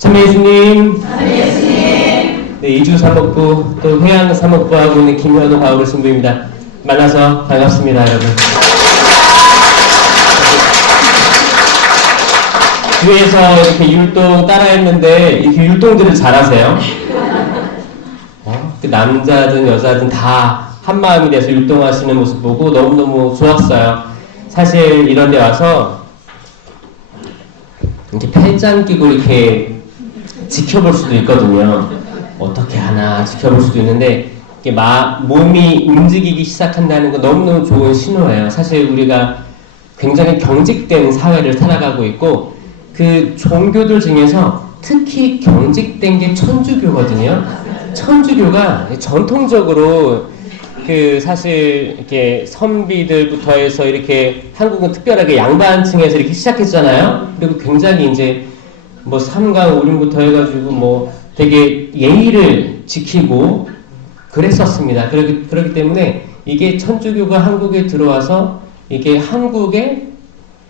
참여 예수님. 네, 이주 사목부 또 회양 사목부 하고 있는 김현우 바울 신부입니다. 만나서 반갑습니다, 여러분. 주위에서 이렇게 율동 따라했는데 이렇게 율동들을 잘하세요? 그 남자든 여자든 다 한마음이 돼서 율동하시는 모습 보고 너무너무 좋았어요. 사실 이런 데 와서 이렇게 팔짱 끼고 이렇게 지켜볼 수도 있거든요. 어떻게 하나 지켜볼 수도 있는데 이게 몸이 움직이기 시작한다는 거 너무너무 좋은 신호예요. 사실 우리가 굉장히 경직된 사회를 살아가고 있고 그 종교들 중에서 특히 경직된 게 천주교거든요. 천주교가 전통적으로 그 사실 이렇게 선비들부터 해서 이렇게 한국은 특별하게 양반층에서 이렇게 시작했잖아요. 그리고 굉장히 이제 뭐 삼강 오륜부터 해가지고 뭐 되게 예의를 지키고 그랬었습니다. 그렇기 때문에 이게 천주교가 한국에 들어와서 이게 한국의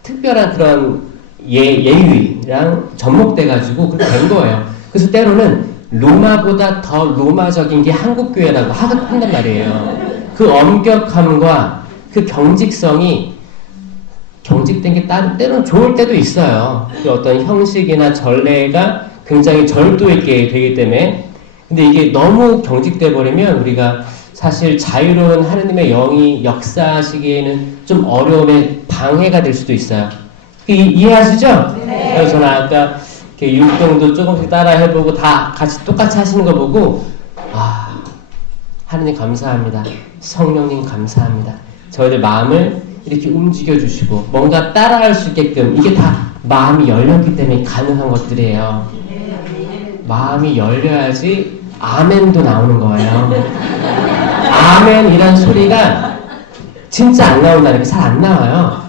특별한 그런 예의랑 접목돼가지고 그렇게 된 거예요. 그래서 때로는 로마보다 더 로마적인 게 한국교회라고 한단 말이에요. 그 엄격함과 그 경직성이 경직된 게 때로는 좋을 때도 있어요. 그 어떤 형식이나 전례가 굉장히 절도 있게 되기 때문에. 근데 이게 너무 경직돼 버리면 우리가 사실 자유로운 하느님의 영이 역사하시기에는 좀 어려움에 방해가 될 수도 있어요. 이해하시죠? 네. 그래서 저는 아까 율동도 조금씩 따라 해보고 다 같이 똑같이 하시는 거 보고 하느님 감사합니다. 성령님 감사합니다. 저희들 마음을 이렇게 움직여 주시고 뭔가 따라할 수 있게끔 이게 다 마음이 열렸기 때문에 가능한 것들이에요. 마음이 열려야지 아멘도 나오는 거예요. 아멘이란 소리가 진짜 안 나온다는 게 잘 안 나와요.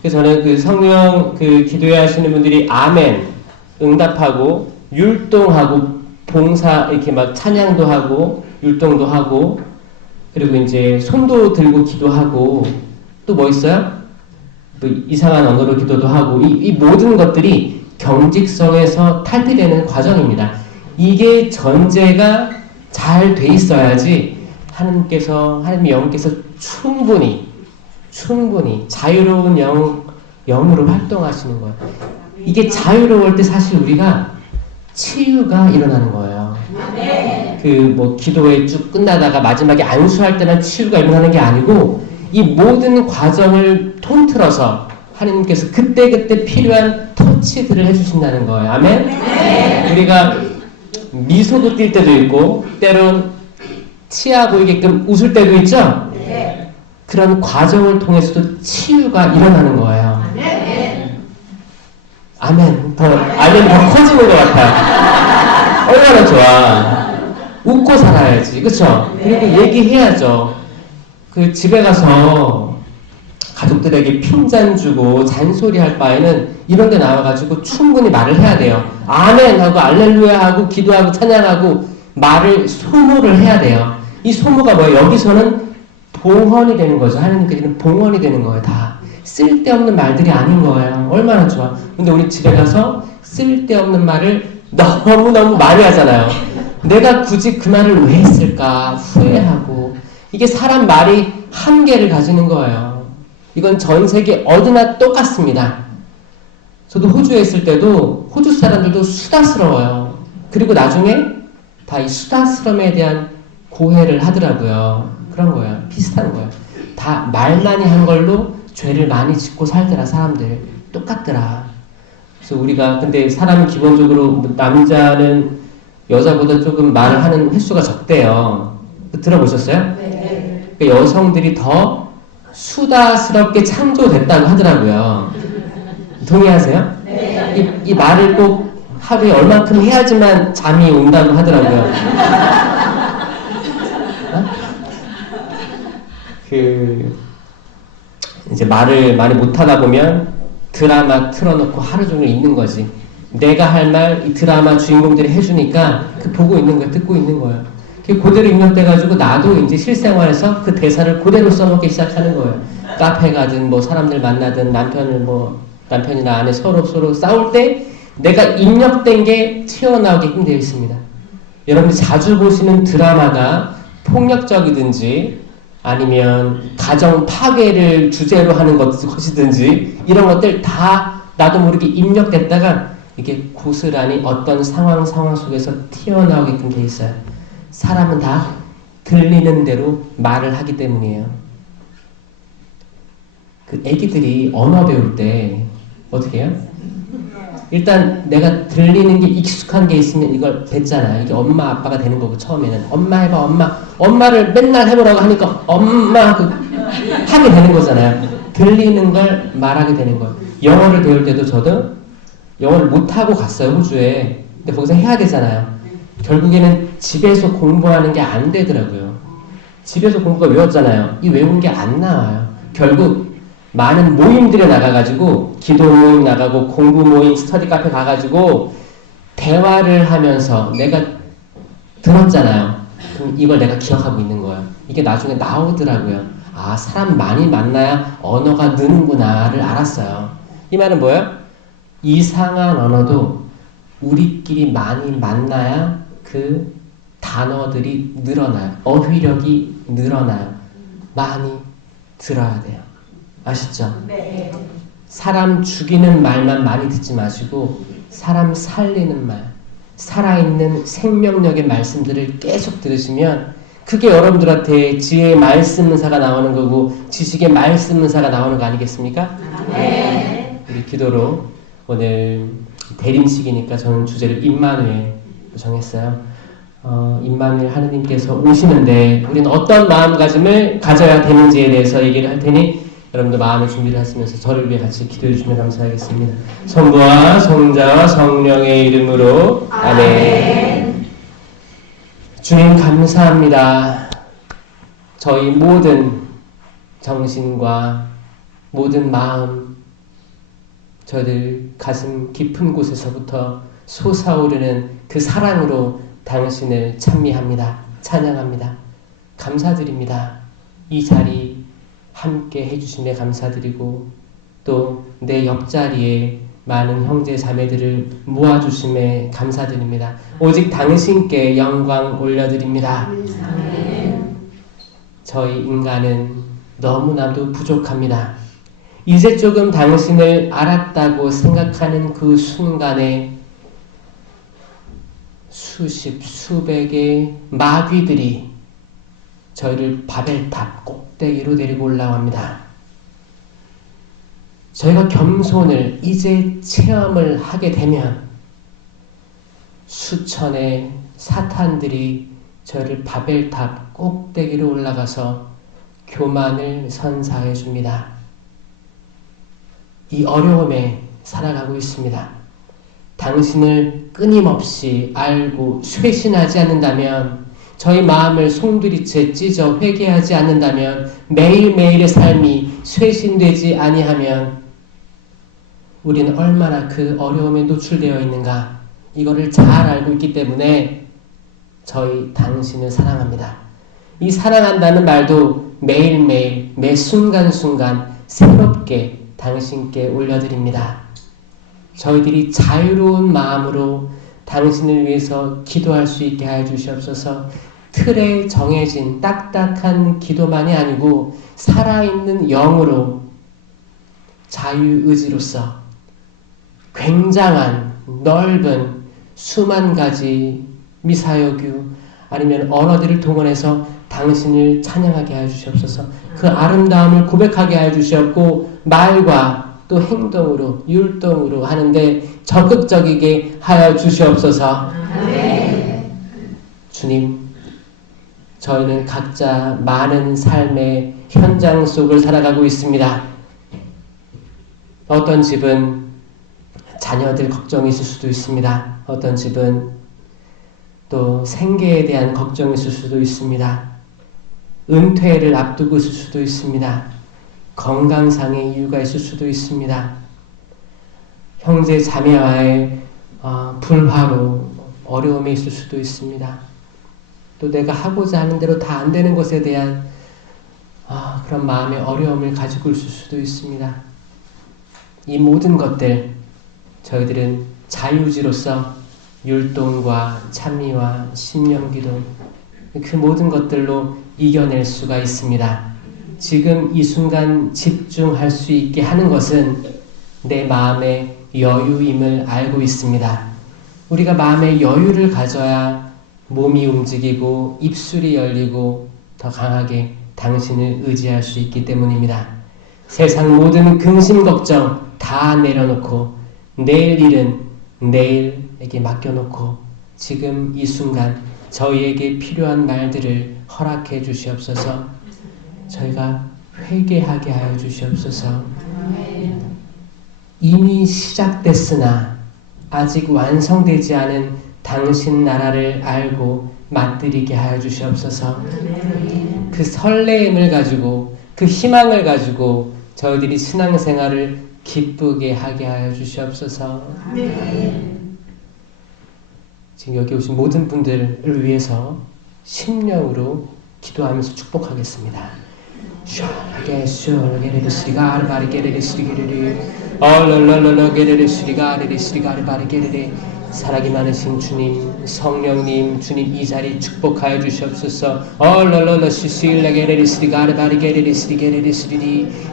그래서 저는 그 성령 기도회 하시는 분들이 아멘 응답하고 율동하고 봉사 이렇게 막 찬양도 하고 율동도 하고 그리고 이제 손도 들고 기도하고 또 뭐 있어요? 또 이상한 언어로 기도도 하고 이 모든 것들이 경직성에서 탈피되는 과정입니다. 이게 전제가 잘 돼 있어야지 하나님의 영께서 충분히 자유로운 영으로 활동하시는 거예요. 이게 자유로울 때 사실 우리가 치유가 일어나는 거예요. 뭐 기도회 쭉 끝나다가 마지막에 안수할 때만 치유가 일어나는 게 아니고 이 모든 과정을 통틀어서 하나님께서 그때그때 필요한 터치들을 해주신다는 거예요. 아멘? 네. 우리가 미소도 띌 때도 있고 때론 치아 보이게끔 웃을 때도 있죠? 네. 그런 과정을 통해서도 치유가 일어나는 거예요. 아멘. 아멘 더 커지는 것 같아요. 얼마나 좋아. 웃고 살아야지. 그쵸? 그리고 얘기해야죠. 집에 가서 가족들에게 핀잔 주고 잔소리 할 바에는 이런 데 나와가지고 충분히 말을 해야 돼요. 아멘 하고 알렐루야 하고 기도하고 찬양하고 말을 소모를 해야 돼요. 이 소모가 뭐예요? 여기서는 봉헌이 되는 거죠. 하나님께서는 봉헌이 되는 거예요. 다. 쓸데없는 말들이 아닌 거예요. 얼마나 좋아. 근데 우리 집에 가서 쓸데없는 말을 너무너무 많이 하잖아요. 내가 굳이 그 말을 왜 했을까 후회하고 이게 사람 말이 한계를 가지는 거예요. 이건 전 세계 어디나 똑같습니다. 저도 호주에 있을 때도 호주 사람들도 수다스러워요. 그리고 나중에 다 이 수다스러움에 대한 고해를 하더라고요. 그런 거예요. 비슷한 거예요. 다 말만이 한 걸로 죄를 많이 짓고 살더라. 사람들 똑같더라. 그래서 우리가 근데 사람은 기본적으로 남자는 여자보다 조금 말을 하는 횟수가 적대요. 들어보셨어요? 네. 그러니까 여성들이 더 수다스럽게 창조됐다고 하더라고요. 동의하세요? 네. 이 말을 꼭 하루에 얼마큼 해야지만 잠이 온다고 하더라고요. 이제 말을 많이 못하다 보면 드라마 틀어놓고 하루 종일 있는 거지. 내가 할 말 이 드라마 주인공들이 해주니까 보고 있는 거야, 듣고 있는 거야. 그대로 입력돼가지고 나도 이제 실생활에서 그 대사를 그대로 써먹기 시작하는 거예요. 카페 가든 뭐 사람들 만나든 남편이나 아내 서로 싸울 때 내가 입력된 게 튀어나오게끔 되어 있습니다. 여러분이 자주 보시는 드라마가 폭력적이든지 아니면 가정 파괴를 주제로 하는 것이든지 이런 것들 다 나도 모르게 입력됐다가 이게 고스란히 어떤 상황 속에서 튀어나오게끔 돼 있어요. 사람은 다 들리는 대로 말을 하기 때문이에요. 그 애기들이 언어 배울 때 어떻게 해요? 일단 내가 들리는 게 익숙한 게 있으면 이걸 뱉잖아요. 이게 엄마 아빠가 되는 거고 처음에는 엄마 해봐 엄마 엄마를 맨날 해보라고 하니까 엄마 하게 되는 거잖아요. 들리는 걸 말하게 되는 거예요. 영어를 배울 때도 저도 영어를 못하고 갔어요. 호주에. 근데 거기서 해야 되잖아요. 결국에는 집에서 공부하는 게 안 되더라고요. 집에서 공부가 외웠잖아요. 이 외운 게 안 나와요. 결국 많은 모임들에 나가가지고 기도 모임 나가고 공부 모임 스터디 카페 가가지고 대화를 하면서 내가 들었잖아요. 그럼 이걸 내가 기억하고 있는 거예요. 이게 나중에 나오더라고요. 아, 사람 많이 만나야 언어가 느는구나를 알았어요. 이 말은 뭐예요? 이상한 언어도 우리끼리 많이 만나야 그 단어들이 늘어나요. 어휘력이 늘어나요. 많이 들어야 돼요. 아시죠? 네. 사람 죽이는 말만 많이 듣지 마시고 사람 살리는 말, 살아있는 생명력의 말씀들을 계속 들으시면 그게 여러분들한테 지혜의 말씀문사가 나오는 거고 지식의 말씀문사가 나오는 거 아니겠습니까? 네. 우리 기도로 오늘 대림식이니까 저는 주제를 임마누엘 정했어요. 임마누엘 하느님께서 오시는데 우리는 어떤 마음가짐을 가져야 되는지에 대해서 얘기를 할 테니 여러분도 마음의 준비를 하시면서 저를 위해 같이 기도해 주시면 감사하겠습니다. 성부와 성자와 성령의 이름으로 아멘. 주님 감사합니다. 저희 모든 정신과 모든 마음 저희들 가슴 깊은 곳에서부터 솟아오르는 그 사랑으로 당신을 찬미합니다. 찬양합니다. 감사드립니다. 이 자리 함께 해주심에 감사드리고 또 내 옆자리에 많은 형제 자매들을 모아주심에 감사드립니다. 오직 당신께 영광 올려드립니다. 저희 인간은 너무나도 부족합니다. 이제 조금 당신을 알았다고 생각하는 그 순간에 수십 수백의 마귀들이 저희를 바벨탑 꼭대기로 데리고 올라갑니다. 저희가 겸손을 이제 체험을 하게 되면 수천의 사탄들이 저희를 바벨탑 꼭대기로 올라가서 교만을 선사해 줍니다. 이 어려움에 살아가고 있습니다. 당신을 끊임없이 알고 쇄신하지 않는다면 저희 마음을 송두리째 찢어 회개하지 않는다면 매일매일의 삶이 쇄신되지 아니하면 우리는 얼마나 그 어려움에 노출되어 있는가 이거를 잘 알고 있기 때문에 저희 당신을 사랑합니다. 이 사랑한다는 말도 매일매일 매 순간순간 새롭게 당신께 올려드립니다. 저희들이 자유로운 마음으로 당신을 위해서 기도할 수 있게 하여 주시옵소서. 틀에 정해진 딱딱한 기도만이 아니고 살아있는 영으로 자유의지로서 굉장한 넓은 수만 가지 미사여규 아니면 언어들을 동원해서 당신을 찬양하게 하여 주시옵소서. 그 아름다움을 고백하게 하여 주시옵고 말과 또 행동으로 율동으로 하는데 적극적이게 하여 주시옵소서. 네. 주님, 저희는 각자 많은 삶의 현장 속을 살아가고 있습니다. 어떤 집은 자녀들 걱정이 있을 수도 있습니다. 어떤 집은 또 생계에 대한 걱정이 있을 수도 있습니다. 은퇴를 앞두고 있을 수도 있습니다. 건강상의 이유가 있을 수도 있습니다. 형제 자매와의 불화로 어려움이 있을 수도 있습니다. 또 내가 하고자 하는 대로 다 안 되는 것에 대한 그런 마음의 어려움을 가지고 있을 수도 있습니다. 이 모든 것들 저희들은 자유지로서 율동과 찬미와 신령기도 그 모든 것들로 이겨낼 수가 있습니다. 지금 이 순간 집중할 수 있게 하는 것은 내 마음의 여유임을 알고 있습니다. 우리가 마음의 여유를 가져야 몸이 움직이고 입술이 열리고 더 강하게 당신을 의지할 수 있기 때문입니다. 세상 모든 근심 걱정 다 내려놓고 내일 일은 내일에게 맡겨놓고 지금 이 순간 저희에게 필요한 말들을 허락해 주시옵소서. 저희가 회개하게 하여 주시옵소서. 이미 시작됐으나 아직 완성되지 않은 당신 나라를 알고 맛들이게 하여 주시옵소서. 그 설레임을 가지고 그 희망을 가지고 저희들이 신앙생활을 기쁘게 하게 하여 주시옵소서. 지금 여기 오신 모든 분들을 위해서 심령으로 기도하면서 축복하겠습니다. 사랑이 많으신 주님, 성령님, 주님 이 자리 축복하여 주시옵소서.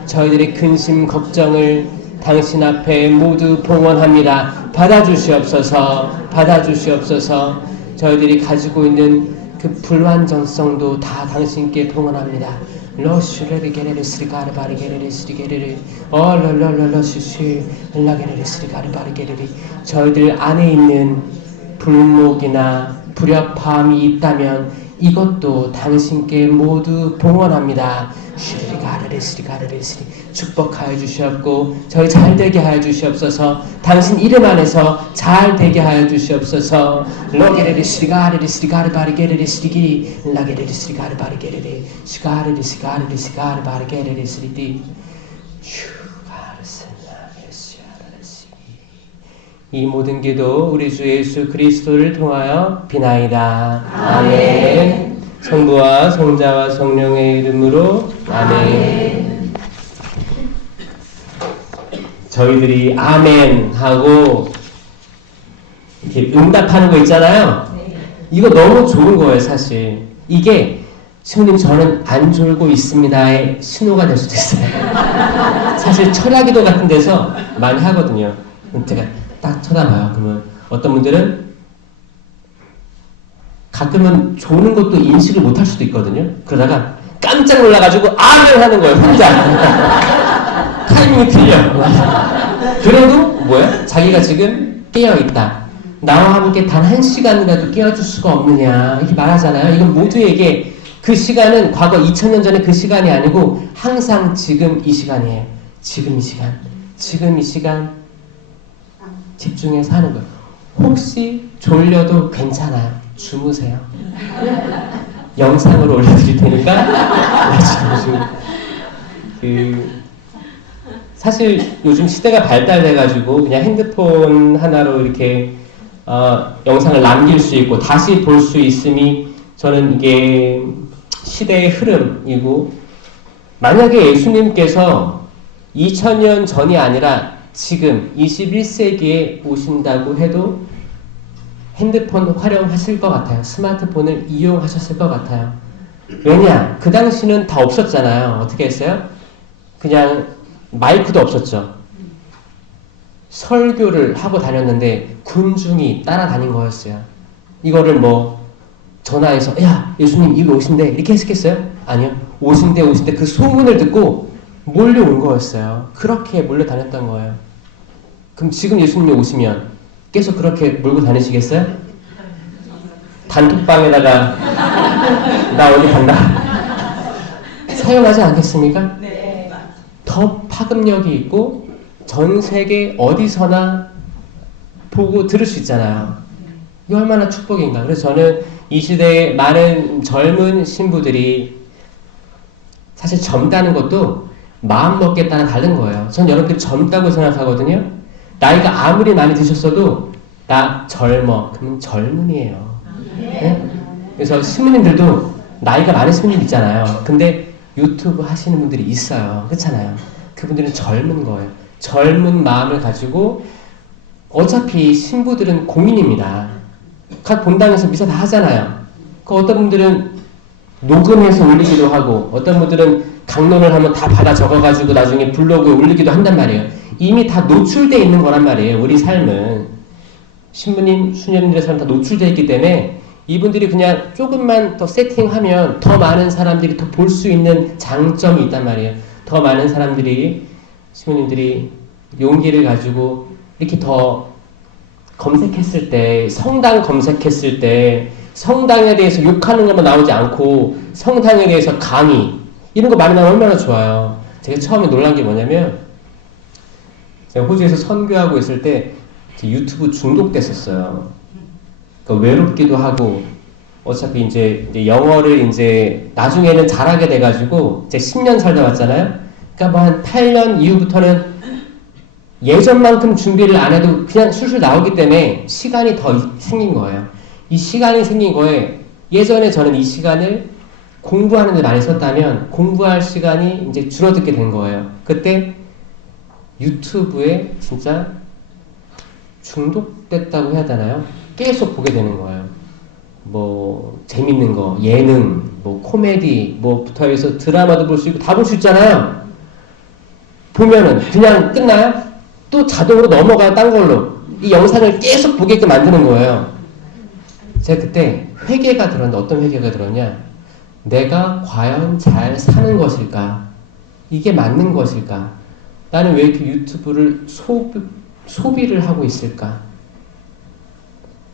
저희들의 근심 걱정을 당신 앞에 모두 봉헌합니다. 받아주시옵소서. 받아주시옵소서. 저희들이 가지고 있는 그 불완전성도 다 당신께 봉헌합니다. 저희들 안에 있는 불목이나 불협화음이 있다면 이것도 당신께 모두 봉헌합니다. 축복하여 주시옵고 저희 잘되게 하여 주시옵소서. 당신 이름 안에서 잘되게 하여 주시옵소서. 이 모든 기도 우리 주 예수 그리스도를 통하여 비나이다. 아멘. 성부와 성자와 성령의 이름으로 아멘. 저희들이 아멘 하고 이렇게 응답하는 거 있잖아요. 이거 너무 좋은 거예요, 사실. 이게 신부님 저는 안 졸고 있습니다의 신호가 될 수도 있어요. 사실 철야기도 같은 데서 많이 하거든요. 제가 딱 쳐다봐요. 그러면 어떤 분들은 가끔은 조는 것도 인식을 못할 수도 있거든요. 그러다가 깜짝 놀라가지고 아멘 하는 거예요, 혼자. 타이밍이 틀려. 그래도 뭐야? 자기가 지금 깨어있다. 나와 함께 단 1시간이라도 깨워줄 수가 없느냐 이렇게 말하잖아요. 이건 모두에게 그 시간은 과거 2000년 전에 그 시간이 아니고 항상 지금 이 시간이에요. 지금 이 시간. 지금 이 시간 집중해서 하는 거예요. 혹시 졸려도 괜찮아요. 주무세요. 영상으로 올려드릴 테니까 사실 요즘 시대가 발달돼가지고 그냥 핸드폰 하나로 이렇게 영상을 남길 수 있고 다시 볼 수 있음이 저는 이게 시대의 흐름이고 만약에 예수님께서 2000년 전이 아니라 지금 21세기에 오신다고 해도 핸드폰 활용하실 것 같아요. 스마트폰을 이용하셨을 것 같아요. 왜냐? 그 당시는 다 없었잖아요. 어떻게 했어요? 그냥 마이크도 없었죠. 설교를 하고 다녔는데 군중이 따라다닌 거였어요. 이거를 뭐 전화해서 야 예수님 이거 오신대 이렇게 했겠어요? 아니요. 오신대 그 소문을 듣고 몰려온 거였어요. 그렇게 몰려다녔던 거예요. 그럼 지금 예수님이 오시면 계속 그렇게 몰고 다니시겠어요? 단톡방에다가 나 어디 간다 사용하지 않겠습니까? 네. 더 파급력이 있고 전 세계 어디서나 보고 들을 수 있잖아요. 이거 얼마나 축복인가. 그래서 저는 이 시대의 많은 젊은 신부들이 사실 젊다는 것도 마음먹기에 따라 다른 거예요. 전 여러분들 젊다고 생각하거든요. 나이가 아무리 많이 드셨어도 나 젊어. 그러면 젊은이에요. 네? 그래서 신부님들도 나이가 많으신 분들 있잖아요. 근데 유튜브 하시는 분들이 있어요. 그렇잖아요. 그분들은 젊은 거예요. 젊은 마음을 가지고 어차피 신부들은 공인입니다. 각 본당에서 미사 다 하잖아요. 그 어떤 분들은 녹음해서 올리기도 하고 어떤 분들은 강론을 하면 다 받아 적어가지고 나중에 블로그에 올리기도 한단 말이에요. 이미 다 노출되어 있는 거란 말이에요. 우리 삶은. 신부님, 수녀님들의 삶 다 노출되어 있기 때문에 이분들이 그냥 조금만 더 세팅하면 더 많은 사람들이 더 볼 수 있는 장점이 있단 말이에요. 더 많은 사람들이, 신부님들이 용기를 가지고 이렇게 더 검색했을 때, 성당 검색했을 때 성당에 대해서 욕하는 것만 나오지 않고 성당에 대해서 강의 이런 거 많이 나오면 얼마나 좋아요. 제가 처음에 놀란 게 뭐냐면 제가 호주에서 선교하고 있을 때 유튜브 중독됐었어요. 그러니까 외롭기도 하고 어차피 이제 영어를 이제 나중에는 잘하게 돼가지고 제가 10년 살다 왔잖아요. 그러니까 뭐 한 8년 이후부터는 예전만큼 준비를 안 해도 그냥 술술 나오기 때문에 시간이 더 생긴 거예요. 이 시간이 생긴 거에 예전에 저는 이 시간을 공부하는 데 많이 썼다면 공부할 시간이 이제 줄어들게 된 거예요. 그때 유튜브에 진짜 중독됐다고 해야 되나요? 계속 보게 되는 거예요. 뭐 재밌는 거, 예능, 뭐 코미디, 뭐부터 해서 드라마도 볼 수 있고 다 볼 수 있잖아요. 보면은 그냥 끝나요? 또 자동으로 넘어가요, 딴 걸로. 이 영상을 계속 보게끔 만드는 거예요. 제가 그때 회개가 들었는데 어떤 회개가 들었냐? 내가 과연 잘 사는 것일까? 이게 맞는 것일까? 나는 왜 이렇게 유튜브를 소비를 하고 있을까?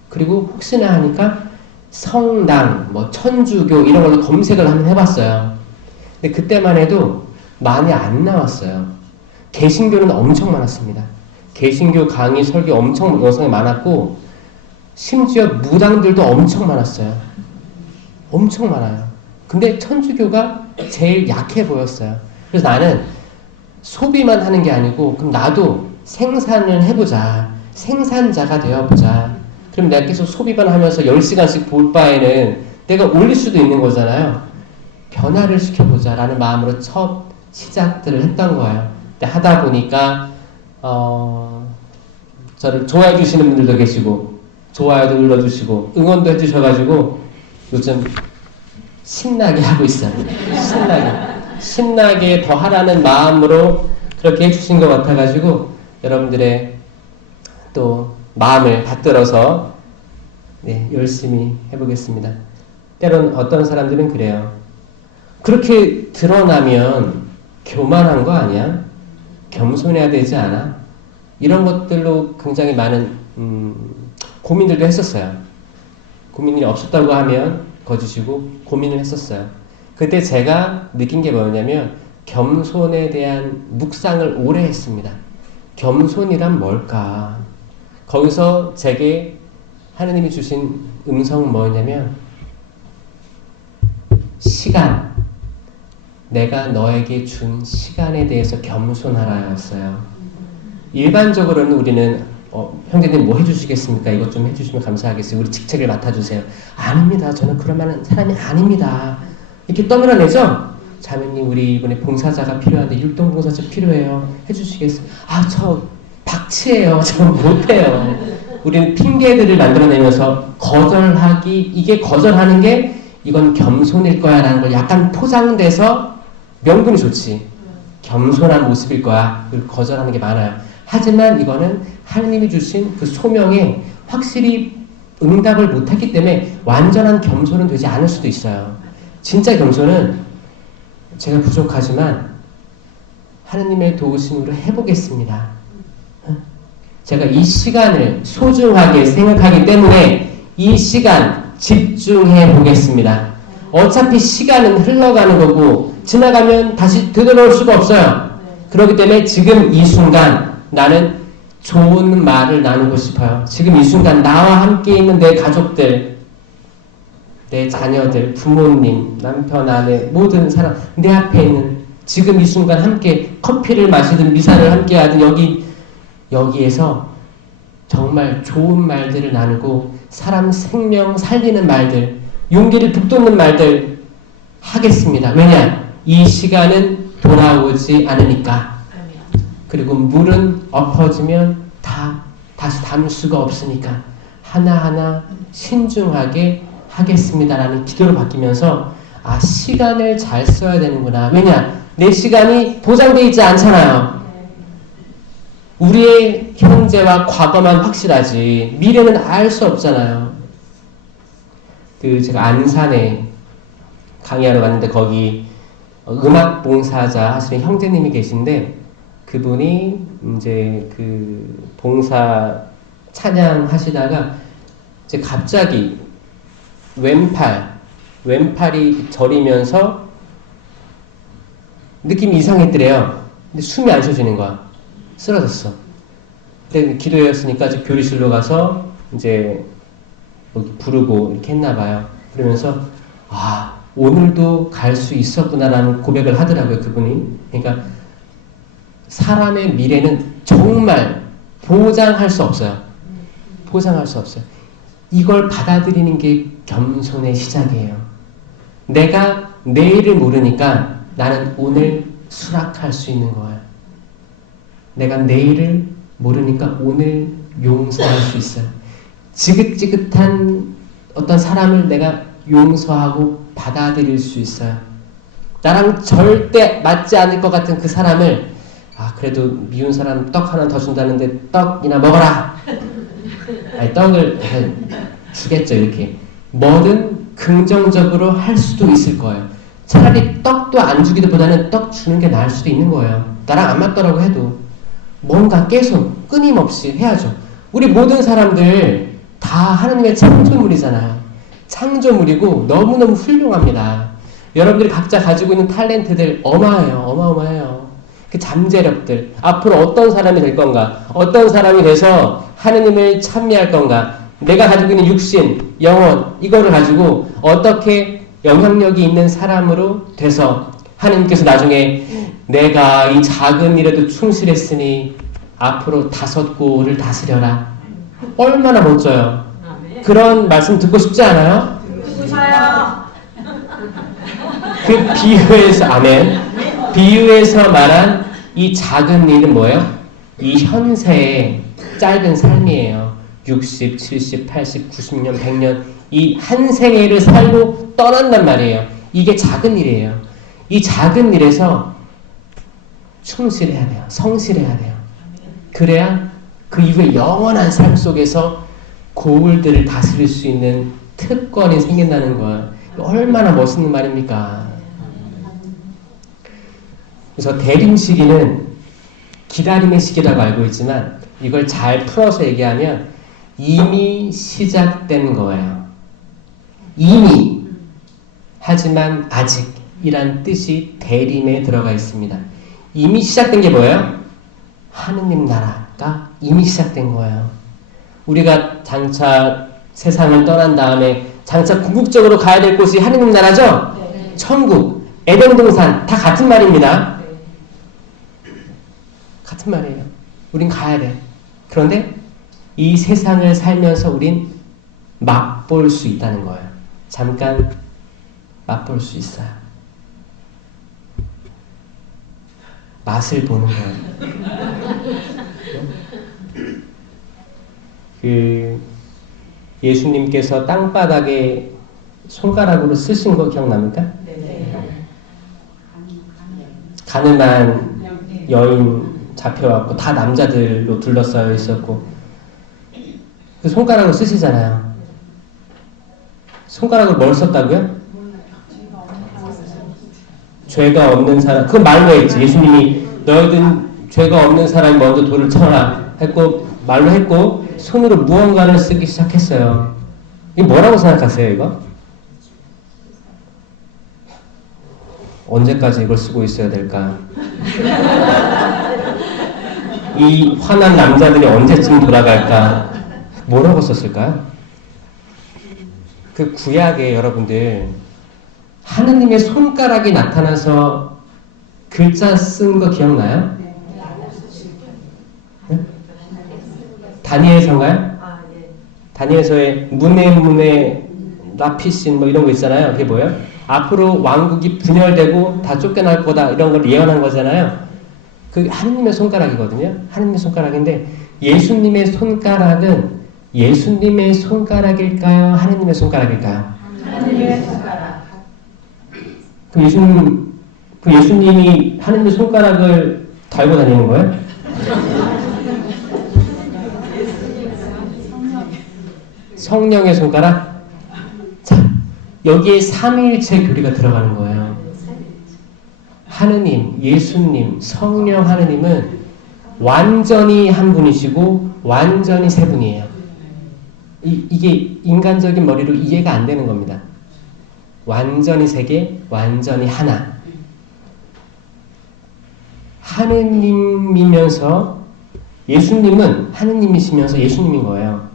그리고 혹시나 하니까 성당, 뭐 천주교 이런 걸로 검색을 한번 해봤어요. 근데 그때만 해도 많이 안 나왔어요. 개신교는 엄청 많았습니다. 개신교 강의 설교 엄청 영상이 많았고 심지어 무당들도 엄청 많았어요. 엄청 많아요. 근데 천주교가 제일 약해 보였어요. 그래서 나는 소비만 하는 게 아니고 그럼 나도 생산을 해보자. 생산자가 되어보자. 그럼 내가 계속 소비만 하면서 10시간씩 볼 바에는 내가 올릴 수도 있는 거잖아요. 변화를 시켜보자 라는 마음으로 첫 시작들을 했던 거예요. 근데 하다 보니까 저를 좋아해 주시는 분들도 계시고 좋아요도 눌러주시고 응원도 해주셔가지고 요즘 신나게 하고 있어요. 신나게 더 하라는 마음으로 그렇게 해주신 것 같아가지고 여러분들의 또 마음을 받들어서 네, 열심히 해보겠습니다. 때론 어떤 사람들은 그래요. 그렇게 드러나면 교만한 거 아니야? 겸손해야 되지 않아? 이런 것들로 굉장히 많은 고민들도 했었어요. 고민이 없었다고 하면 거짓이고 고민을 했었어요. 그때 제가 느낀 게 뭐냐면 겸손에 대한 묵상을 오래 했습니다. 겸손이란 뭘까? 거기서 제게 하느님이 주신 음성은 뭐였냐면 시간, 내가 너에게 준 시간에 대해서 겸손하라였어요. 일반적으로는 우리는 형제님 뭐 해주시겠습니까? 이것 좀 해주시면 감사하겠어요. 우리 직책을 맡아주세요. 아닙니다. 저는 그럴 만한 사람이 아닙니다. 이렇게 떠밀어내죠? 자매님 우리 이번에 봉사자가 필요한데 율동봉사자 필요해요. 해주시겠어요? 아, 저 박치예요. 저 못해요. 우리는 핑계들을 만들어내면서 거절하기, 이게 거절하는 게 이건 겸손일 거야 라는 걸 약간 포장돼서 명분이 좋지. 겸손한 모습일 거야. 그걸 거절하는 게 많아요. 하지만 이거는 하느님이 주신 그 소명에 확실히 응답을 못했기 때문에 완전한 겸손은 되지 않을 수도 있어요. 진짜 겸손은 제가 부족하지만 하느님의 도우심으로 해보겠습니다. 제가 이 시간을 소중하게 생각하기 때문에 이 시간 집중해 보겠습니다. 어차피 시간은 흘러가는 거고 지나가면 다시 되돌아올 수가 없어요. 그렇기 때문에 지금 이 순간 나는 좋은 말을 나누고 싶어요. 지금 이 순간 나와 함께 있는 내 가족들, 내 자녀들, 부모님, 남편, 아내, 모든 사람, 내 앞에 있는 지금 이 순간 함께 커피를 마시든 미사를 함께 하든 여기에서 정말 좋은 말들을 나누고 사람 생명 살리는 말들, 용기를 북돋는 말들 하겠습니다. 왜냐? 이 시간은 돌아오지 않으니까. 그리고 물은 엎어지면 다 다시 담을 수가 없으니까 하나하나 신중하게 하겠습니다라는 기도로 바뀌면서 아, 시간을 잘 써야 되는구나. 왜냐? 내 시간이 보장되어 있지 않잖아요. 우리의 현재와 과거만 확실하지 미래는 알 수 없잖아요. 제가 안산에 강의하러 갔는데 거기 음악 봉사자 하시는 형제님이 계신데 그분이 이제 봉사 찬양 하시다가 이제 갑자기 왼팔이 저리면서 느낌이 이상했더래요. 근데 숨이 안 쉬어지는 거야. 쓰러졌어. 근데 기도회였으니까 이제 교리실로 가서 이제 부르고 이렇게 했나 봐요. 그러면서 아, 오늘도 갈 수 있었구나라는 고백을 하더라고요, 그분이. 그러니까 사람의 미래는 정말 보장할 수 없어요. 보장할 수 없어요. 이걸 받아들이는 게 겸손의 시작이에요. 내가 내일을 모르니까 나는 오늘 수락할 수 있는 거예요. 내가 내일을 모르니까 오늘 용서할 수 있어요. 지긋지긋한 어떤 사람을 내가 용서하고 받아들일 수 있어요. 나랑 절대 맞지 않을 것 같은 그 사람을 아, 그래도 미운 사람 떡 하나 더 준다는데 떡이나 먹어라. 아니, 떡을 주겠죠, 이렇게. 뭐든 긍정적으로 할 수도 있을 거예요. 차라리 떡도 안 주기보다는 떡 주는 게 나을 수도 있는 거예요. 나랑 안 맞더라고 해도 뭔가 계속 끊임없이 해야죠. 우리 모든 사람들 다 하나님의 창조물이잖아요. 창조물이고 너무너무 훌륭합니다. 여러분들이 각자 가지고 있는 탤런트들 어마어마해요. 그 잠재력들, 앞으로 어떤 사람이 될 건가, 어떤 사람이 돼서 하느님을 찬미할 건가, 내가 가지고 있는 육신, 영혼, 이거를 가지고 어떻게 영향력이 있는 사람으로 돼서 하느님께서 나중에 내가 이 작은 일에도 충실했으니 앞으로 5고를 다스려라. 얼마나 멋져요. 그런 말씀 듣고 싶지 않아요? 듣고 싶어요. 그 비유에서, 아멘. 비유에서 말한 이 작은 일은 뭐예요? 이 현세의 짧은 삶이에요. 60, 70, 80, 90년, 100년 이 한 생애를 살고 떠난단 말이에요. 이게 작은 일이에요. 이 작은 일에서 충실해야 돼요. 성실해야 돼요. 그래야 그 이후에 영원한 삶 속에서 고울들을 다스릴 수 있는 특권이 생긴다는 거예요. 얼마나 멋있는 말입니까? 그래서 대림 시기는 기다림의 시기라고 알고 있지만 이걸 잘 풀어서 얘기하면 이미 시작된 거예요. 이미 하지만 아직이란 뜻이 대림에 들어가 있습니다. 이미 시작된 게 뭐예요? 하느님 나라가 이미 시작된 거예요. 우리가 장차 세상을 떠난 다음에 장차 궁극적으로 가야 될 곳이 하느님 나라죠? 네. 천국, 에덴 동산 다 같은 말입니다. 네. 같은 말이에요. 우린 가야 돼. 그런데 이 세상을 살면서 우린 맛볼 수 있다는 거예요. 잠깐 맛볼 수 있어요. 맛을 보는 거예요. 예수님께서 땅바닥에 손가락으로 쓰신 거 기억납니까? 네. 가늠한 여인 잡혀왔고 다 남자들로 둘러싸여 있었고 그 손가락으로 쓰시잖아요. 손가락을 뭘 썼다고요? 죄가 없는 사람. 그건 말로 했지. 예수님이 너희들 죄가 없는 사람이 먼저 돌을 쳐라 했고 말로 했고 손으로 무언가를 쓰기 시작했어요. 이게 뭐라고 생각하세요, 이거? 언제까지 이걸 쓰고 있어야 될까? 이 화난 남자들이 언제쯤 돌아갈까? 뭐라고 썼을까요? 그 구약에 여러분들 하느님의 손가락이 나타나서 글자 쓴 거 기억나요? 네? 다니엘서인가요? 다니엘서에 문에 라피신 뭐 이런 거 있잖아요. 그게 뭐예요? 앞으로 왕국이 분열되고 다 쫓겨날 거다 이런 걸 예언한 거잖아요. 그 하느님의 손가락이거든요. 하느님의 손가락인데 예수님의 손가락은 예수님의 손가락일까요? 하느님의 손가락일까요? 하느님의 손가락. 그 예수님이 하느님의 손가락을 달고 다니는 거예요? 성령의 손가락? 자, 여기에 삼위일체 교리가 들어가는 거예요. 하느님, 예수님, 성령 하느님은 완전히 한 분이시고 완전히 세 분이에요. 이게 인간적인 머리로 이해가 안 되는 겁니다. 완전히 세 개, 완전히 하나. 하느님이면서 예수님은 하느님이시면서 예수님인 거예요.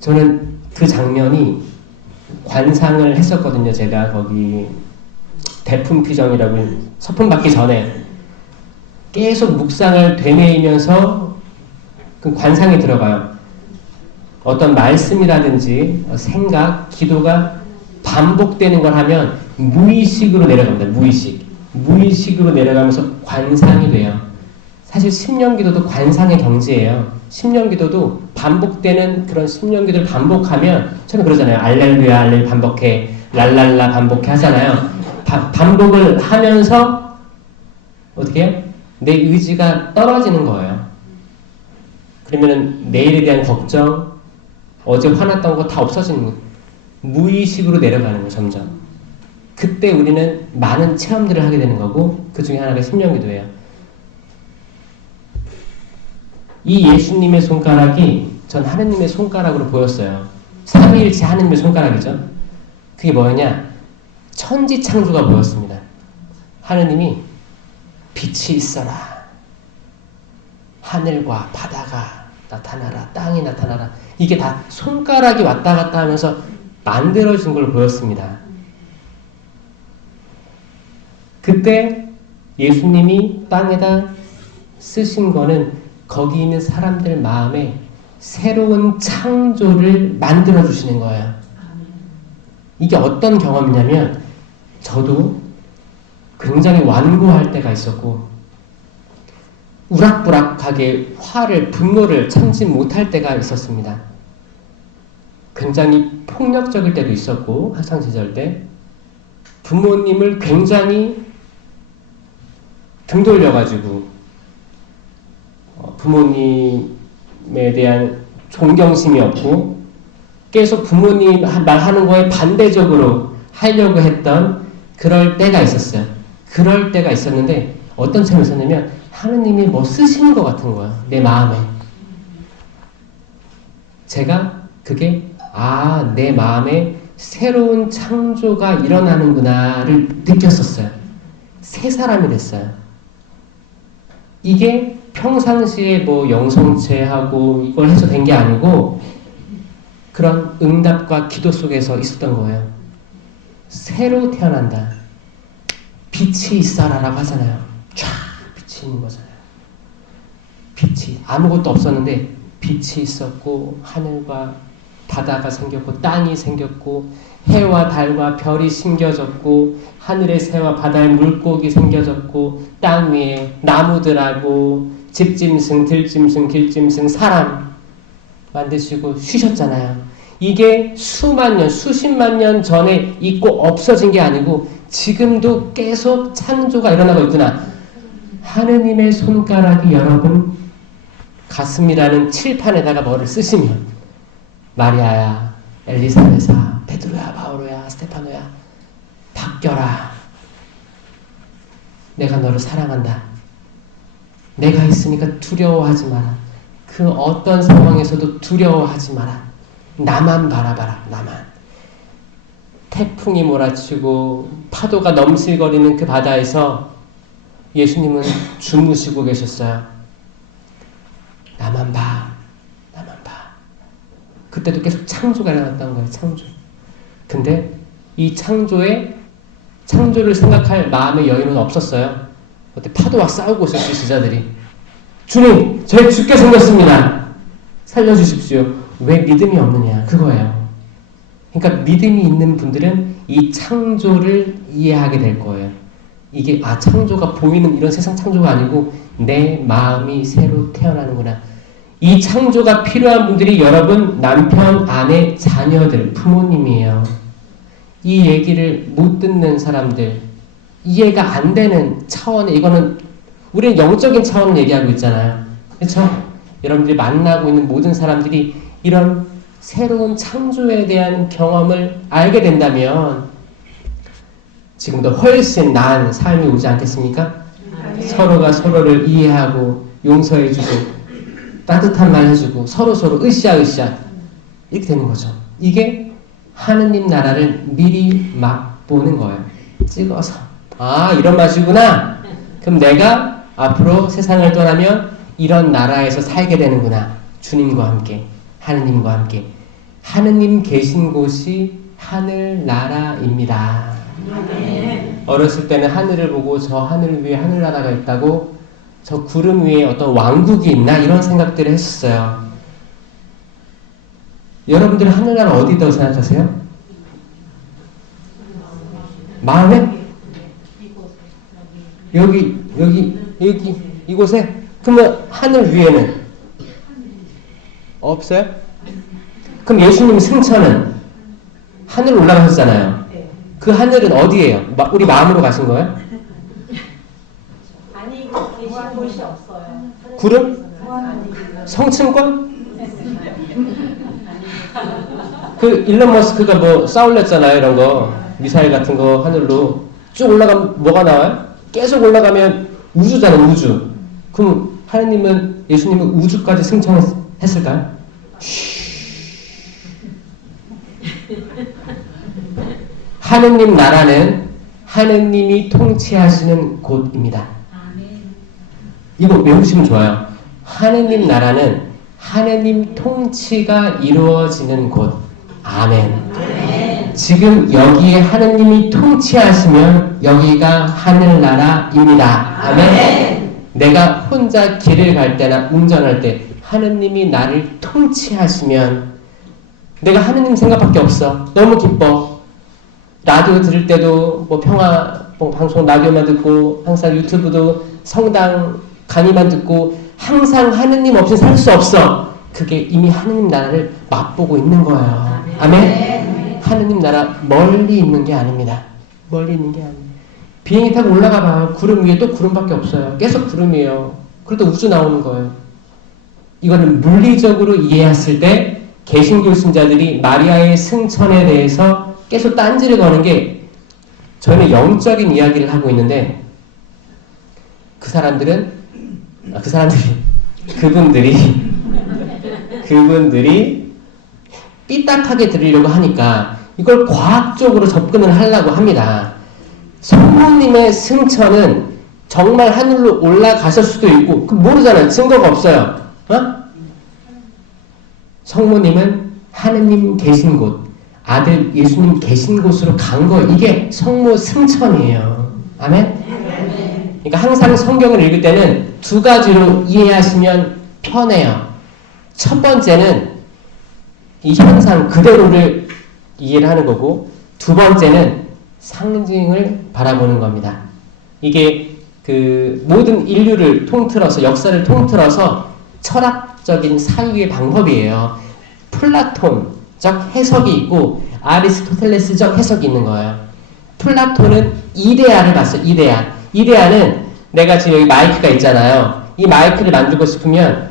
저는 그 장면이 관상을 했었거든요. 제가 거기 대품피정이라고 서품 받기 전에 계속 묵상을 되뇌이면서 그 관상이 들어가요. 어떤 말씀이라든지 생각, 기도가 반복되는 걸 하면 무의식으로 내려갑니다. 무의식으로 내려가면서 관상이 돼요. 사실 십년기도도 관상의 경지예요. 십년기도도 반복되는 그런 십년기도를 반복하면 처음에 그러잖아요. 알렐루야, 알렐 반복해, 랄랄라 반복해 하잖아요. 반복을 하면서 어떻게 해요? 내 의지가 떨어지는 거예요. 그러면은 내일에 대한 걱정, 어제 화났던 거 다 없어지는 거예요. 무의식으로 내려가는 거예요, 점점. 그때 우리는 많은 체험들을 하게 되는 거고, 그 중에 하나가 십년기도예요. 이 예수님의 손가락이 전 하느님의 손가락으로 보였어요. 삼위일체 하느님의 손가락이죠. 그게 뭐였냐? 천지창조가 보였습니다. 하느님이 빛이 있어라. 하늘과 바다가 나타나라. 땅이 나타나라. 이게 다 손가락이 왔다 갔다 하면서 만들어진 걸 보였습니다. 그때 예수님이 땅에다 쓰신 거는 거기 있는 사람들 마음에 새로운 창조를 만들어주시는 거예요. 이게 어떤 경험이냐면 저도 굉장히 완고할 때가 있었고 우락부락하게 분노를 참지 못할 때가 있었습니다. 굉장히 폭력적일 때도 있었고 학창시절 때 부모님을 굉장히 등 돌려가지고 부모님에 대한 존경심이 없고 계속 부모님 말하는 거에 반대적으로 하려고 했던 그럴 때가 있었어요. 그럴 때가 있었는데 어떤 점이 있었냐면 하느님이 뭐 쓰시는 것 같은 거야. 내 마음에. 제가 그게 내 마음에 새로운 창조가 일어나는구나를 느꼈었어요. 새 사람이 됐어요. 이게 평상시에 뭐 영성체하고 이걸 해서 된 게 아니고 그런 응답과 기도 속에서 있었던 거예요. 새로 태어난다. 빛이 있어라라고 하잖아요. 쫙 빛이 있는 거잖아요. 빛이 아무것도 없었는데 빛이 있었고 하늘과 바다가 생겼고 땅이 생겼고 해와 달과 별이 심겨졌고 하늘의 새와 바다의 물고기 생겨졌고 땅 위에 나무들하고 집짐승, 들짐승, 길짐승, 사람 만드시고 쉬셨잖아요. 이게 수만 년, 수십만 년 전에 있고 없어진 게 아니고 지금도 계속 창조가 일어나고 있구나. 하느님의 손가락이 여러분 가슴이라는 칠판에다가 뭐를 쓰시면 마리아야, 엘리사벳아, 베드로야, 바오로야, 스테파노야 바뀌어라. 내가 너를 사랑한다. 내가 있으니까 두려워하지 마라. 그 어떤 상황에서도 두려워하지 마라. 나만 바라봐라. 나만. 태풍이 몰아치고 파도가 넘실거리는 그 바다에서 예수님은 주무시고 계셨어요. 나만 봐. 나만 봐. 그때도 계속 창조가 일어났던 거예요. 창조. 근데 이 창조를 생각할 마음의 여유는 없었어요. 그때 파도와 싸우고 있었어요. 제자들이. 주님, 저희 죽게 생겼습니다. 살려주십시오. 왜 믿음이 없느냐. 그거예요. 그러니까 믿음이 있는 분들은 이 창조를 이해하게 될 거예요. 이게 창조가 보이는 이런 세상 창조가 아니고 내 마음이 새로 태어나는구나. 이 창조가 필요한 분들이 여러분 남편, 아내, 자녀들, 부모님이에요. 이 얘기를 못 듣는 사람들, 이해가 안 되는 차원의, 이거는 우리는 영적인 차원을 얘기하고 있잖아요. 그렇죠? 여러분들이 만나고 있는 모든 사람들이 이런 새로운 창조에 대한 경험을 알게 된다면 지금도 훨씬 나은 삶이 오지 않겠습니까? 서로가 서로를 이해하고 용서해주고 따뜻한 말 해주고 서로 으쌰으쌰 이렇게 되는 거죠. 이게 하느님 나라를 미리 맛보는 거예요. 찍어서 이런 맛이구나. 그럼 내가 앞으로 세상을 떠나면 이런 나라에서 살게 되는구나. 주님과 함께, 하느님과 함께. 하느님 계신 곳이 하늘나라입니다. 어렸을 때는 하늘을 보고 저 하늘 위에 하늘나라가 있다고, 저 구름 위에 어떤 왕국이 있나 이런 생각들을 했었어요. 여러분들은 하늘나라 어디 있다고 생각하세요? 마음에? 여기 이곳에? 그러면 하늘 위에는 없어요? 그럼 예수님 승천은 하늘 올라가셨잖아요. 그 하늘은 어디예요? 우리 마음으로 가신 거예요? 아니, 계신 곳이 없어요. 구름? 성층권? 그 일론 머스크가 뭐 싸울렸잖아요. 이런 거 미사일 같은 거 하늘로 쭉 올라가면 뭐가 나와요? 계속 올라가면 우주잖아요. 우주. 그럼 하나님은, 예수님은 우주까지 승천했을까요? 하느님 나라는 하느님이 통치하시는 곳입니다. 이거 외우시면 좋아요. 하느님 나라는 하느님 통치가 이루어지는 곳. 아멘. 지금 여기에 하느님이 통치하시면 여기가 하늘나라입니다. 아멘. 내가 혼자 길을 갈 때나 운전할 때 하느님이 나를 통치하시면 내가 하느님 생각밖에 없어. 너무 기뻐. 라디오 들을 때도 뭐 평화 방송 라디오만 듣고, 항상 유튜브도 성당 강의만 듣고, 항상 하느님 없이 살 수 없어. 그게 이미 하느님 나라를 맛보고 있는 거예요. 아멘. 하느님 나라 멀리 있는 게 아닙니다. 멀리 있는 게 아니에요. 비행기 타고 올라가 봐요. 구름 위에 또 구름밖에 없어요. 계속 구름이에요. 그래도 우주 나오는 거예요. 이거는 물리적으로 이해했을 때 개신교 신자들이 마리아의 승천에 대해서 계속 딴지를 거는 게, 저희는 영적인 이야기를 하고 있는데 그분들이 삐딱하게 들으려고 하니까 이걸 과학적으로 접근을 하려고 합니다. 성모님의 승천은 정말 하늘로 올라가실 수도 있고, 모르잖아요. 증거가 없어요. 성모님은 하느님 계신 곳, 아들 예수님 계신 곳으로 간 거, 이게 성모 승천이에요. 아멘? 그러니까 항상 성경을 읽을 때는 두 가지로 이해하시면 편해요. 첫 번째는 이 현상 그대로를 이해를 하는 거고, 두 번째는 상징을 바라보는 겁니다. 이게 그 모든 인류를 통틀어서, 역사를 통틀어서 철학적인 사유의 방법이에요. 플라톤적 해석이 있고 아리스토텔레스적 해석이 있는 거예요. 플라톤은 이데아를 봤어요. 이데아는 내가 지금 여기 마이크가 있잖아요. 이 마이크를 만들고 싶으면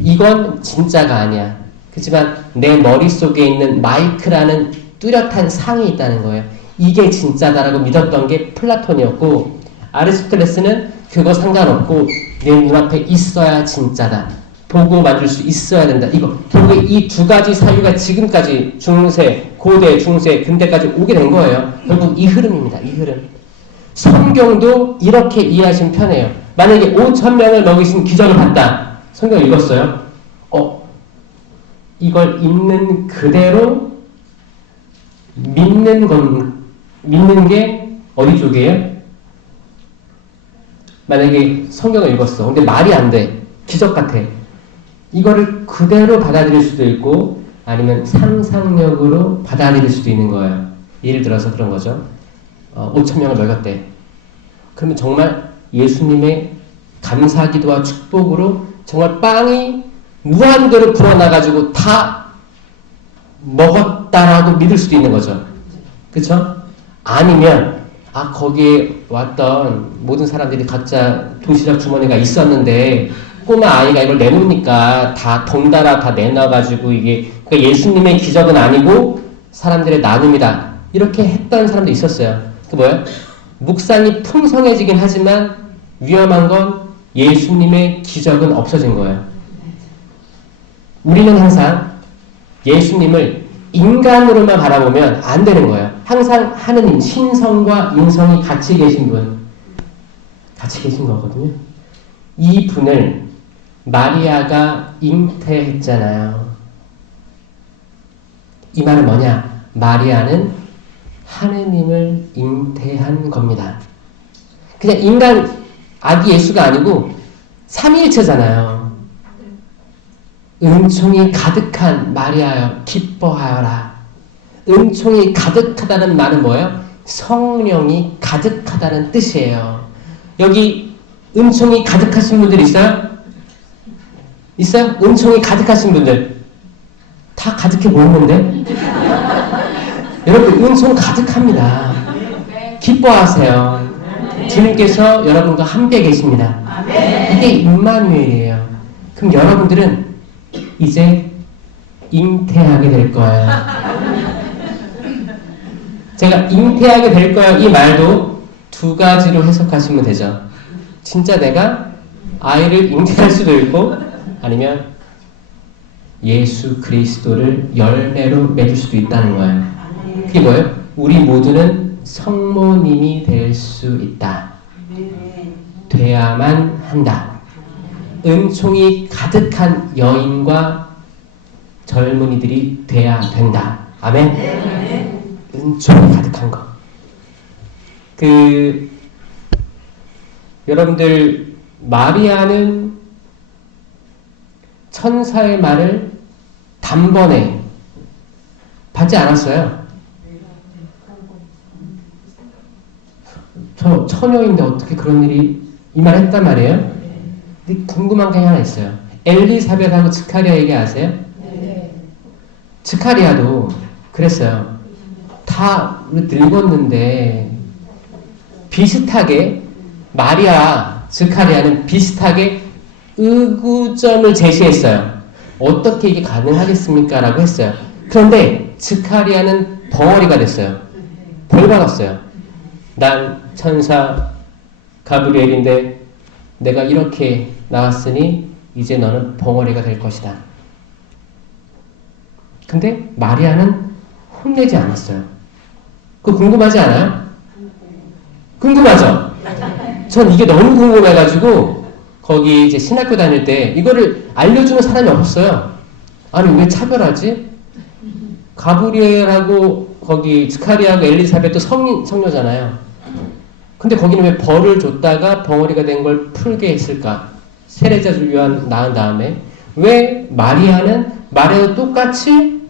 이건 진짜가 아니야. 그렇지만 내 머릿속에 있는 마이크라는 뚜렷한 상이 있다는 거예요. 이게 진짜다라고 믿었던 게 플라톤이었고, 아리스토텔레스는 그거 상관없고 내 눈앞에 있어야 진짜다. 보고 만들 수 있어야 된다. 이거 결국에 이 두 가지 사유가 지금까지 중세, 고대, 중세, 근대까지 오게 된 거예요. 결국 이 흐름입니다. 이 흐름. 성경도 이렇게 이해하시면 편해요. 만약에 5,000명을 먹이신 기적을 봤다. 성경 읽었어요? 이걸 있는 그대로 믿는 게 어디 쪽이에요? 만약에 성경을 읽었어. 근데 말이 안 돼. 기적 같아. 이거를 그대로 받아들일 수도 있고, 아니면 상상력으로 받아들일 수도 있는 거예요. 예를 들어서 그런 거죠. 5,000명을 먹였대. 그러면 정말 예수님의 감사기도와 축복으로 정말 빵이 무한대로 불어나가지고 다 먹었다라고 믿을 수도 있는 거죠. 그쵸? 아니면 거기에 왔던 모든 사람들이 각자 도시락 주머니가 있었는데 꼬마 아이가 이걸 내놓으니까 다 덩달아 다 내놔가지고 이게 그러니까 예수님의 기적은 아니고 사람들의 나눔이다 이렇게 했던 사람도 있었어요. 그 뭐예요? 묵상이 풍성해지긴 하지만 위험한 건 예수님의 기적은 없어진 거예요. 우리는 항상 예수님을 인간으로만 바라보면 안 되는 거예요. 항상 하느님, 신성과 인성이 같이 계신 분, 같이 계신 거거든요. 이 분을 마리아가 잉태했잖아요. 이 말은 뭐냐? 마리아는 하느님을 잉태한 겁니다. 그냥 인간 아기 예수가 아니고 삼위일체잖아요. 은총이 가득한 마리아여 기뻐하여라. 은총이 가득하다는 말은 뭐예요? 성령이 가득하다는 뜻이에요. 여기 은총이 가득하신 분들 있어요? 있어요? 은총이 가득하신 분들 다 가득해 보이는데? 여러분 은총 가득합니다. 기뻐하세요. 주님께서 여러분과 함께 계십니다. 이게 임마누엘이에요. 그럼 여러분들은 이제 잉태하게 될 거예요. 제가 잉태하게 될 거예요. 이 말도 두 가지로 해석하시면 되죠. 진짜 내가 아이를 잉태할 수도 있고 아니면 예수 그리스도를 열매로 맺을 수도 있다는 거예요. 그게 뭐예요? 우리 모두는 성모님이 될 수 있다. 돼야만 한다. 은총이 가득한 여인과 젊은이들이 돼야 된다. 아멘. 은총이 가득한 거. 여러분들 마리아는 천사의 말을 단번에 받지 않았어요. 저 처녀인데 어떻게 그런 일이 이 말 했단 말이에요? 근데 궁금한 게 하나 있어요. 엘리사벳하고 즈카리아 얘기 아세요? 네. 즈카리아도 그랬어요. 다 늙었는데 비슷하게 마리아와 즈카리아는 비슷하게 의구점을 제시했어요. 어떻게 이게 가능하겠습니까? 라고 했어요. 그런데 즈카리아는 벙어리가 됐어요. 벌 받았어요. 난 천사 가브리엘인데 내가 이렇게 나왔으니 이제 너는 벙어리가 될 것이다. 근데 마리아는 혼내지 않았어요. 그거 궁금하지 않아요? 궁금하죠? 전 이게 너무 궁금해가지고 거기 이제 신학교 다닐 때 이거를 알려주는 사람이 없었어요. 아니 왜 차별하지? 가브리엘하고 거기 스카리아하고 엘리사벳도 성녀잖아요. 근데 거기는 왜 벌을 줬다가 벙어리가 된 걸 풀게 했을까? 세례자를 요한 낳은 다음에 왜 마리아도 똑같이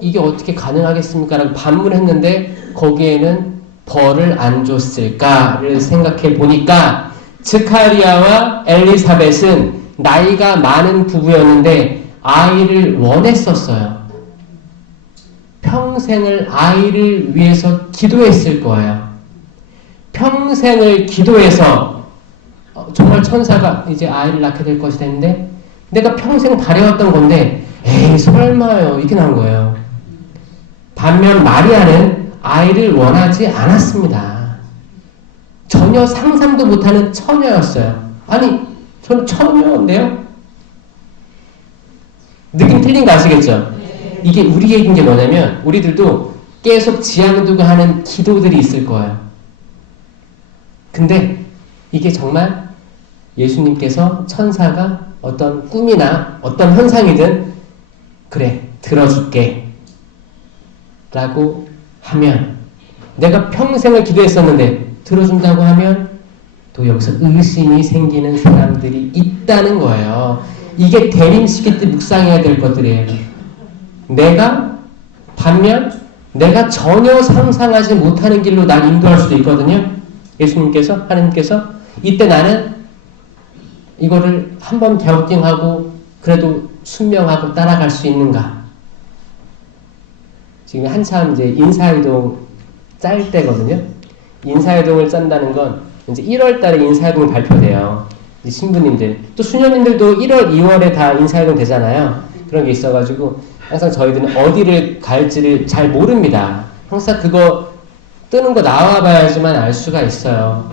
이게 어떻게 가능하겠습니까? 라고 반문했는데 거기에는 벌을 안 줬을까를 생각해 보니까 즈카리아와 엘리사벳은 나이가 많은 부부였는데 아이를 원했었어요. 평생을 아이를 위해서 기도했을 거예요. 평생을 기도해서 정말 천사가 이제 아이를 낳게 될 것이다 했는데 내가 평생 바래왔던 건데 에이 설마요 이렇게 나온 거예요. 반면 마리아는 아이를 원하지 않았습니다. 전혀 상상도 못하는 처녀였어요. 아니 저는 처녀인데요? 느낌 틀린 거 아시겠죠? 이게 우리 얘기인 게 뭐냐면 우리들도 계속 지향 두고 하는 기도들이 있을 거예요. 근데 이게 정말 예수님께서 천사가 어떤 꿈이나 어떤 현상이든 그래 들어줄게 라고 하면 내가 평생을 기도했었는데 들어준다고 하면 또 여기서 의심이 생기는 사람들이 있다는 거예요. 이게 대림시킬 때 묵상해야 될 것들이에요. 반면 내가 전혀 상상하지 못하는 길로 날 인도할 수도 있거든요. 예수님께서 하나님께서 이때 나는 이거를 한번 갸우팅하고 그래도 순명하고 따라갈 수 있는가? 지금 한참 이제 인사이동 짤 때거든요. 인사이동을 짠다는 건 이제 1월 달에 인사이동이 발표돼요. 이제 신부님들. 또 수녀님들도 1월, 2월에 다 인사이동 되잖아요. 그런 게 있어가지고 항상 저희들은 어디를 갈지를 잘 모릅니다. 항상 그거 뜨는 거 나와봐야지만 알 수가 있어요.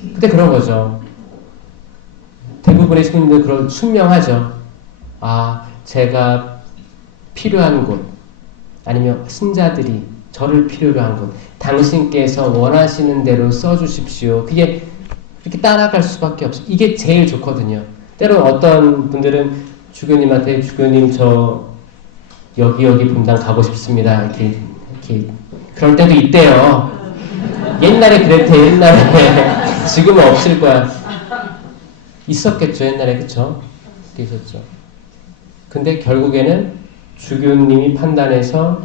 근데 그런 거죠. 대부분의 신부님들 그런 순명하죠. 아, 제가 필요한 곳, 아니면 신자들이 저를 필요로 한 곳, 당신께서 원하시는 대로 써주십시오. 그게 이렇게 따라갈 수밖에 없어요. 이게 제일 좋거든요. 때로는 어떤 분들은 주교님한테 주교님 저 여기 분당 가고 싶습니다. 이렇게 그럴 때도 있대요. 옛날에 그랬대. 옛날에 지금은 없을 거야. 있었겠죠 옛날에. 그쵸? 있었죠. 근데 결국에는 주교님이 판단해서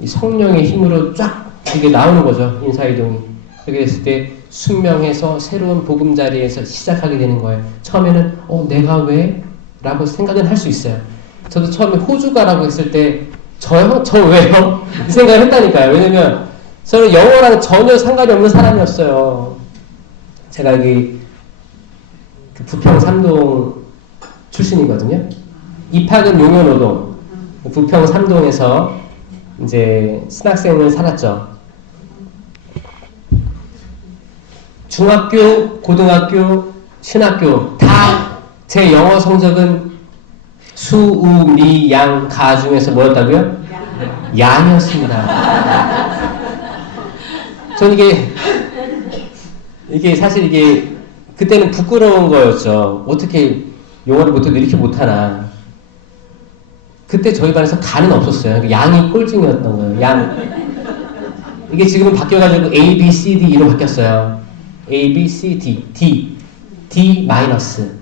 이 성령의 힘으로 쫙 이게 나오는 거죠. 인사이동이. 그렇게 됐을 때 순명해서 새로운 보금자리에서 시작하게 되는 거예요. 처음에는 내가 왜? 라고 생각은 할 수 있어요. 저도 처음에 호주 가라고 했을 때 저요? 저 왜요? 이 생각을 했다니까요. 왜냐면 저는 영어랑 전혀 상관이 없는 사람이었어요. 제가 여기 그 부평 3동 출신이거든요. 입학은 용현호동, 부평 3동에서 이제 신학생을 살았죠. 중학교, 고등학교, 신학교 다 제 영어 성적은 수, 우, 미, 양, 가 중에서 뭐였다고요? 양이었습니다. 전 이게 사실 이게 그때는 부끄러운 거였죠. 어떻게 영어를 못해도 이렇게 못하나. 그때 저희 반에서 가는 없었어요. 양이 꼴등이었던 거예요. 양. 이게 지금은 바뀌어가지고 A, B, C, D 로 바뀌었어요. A, B, C, D, D 마이너스.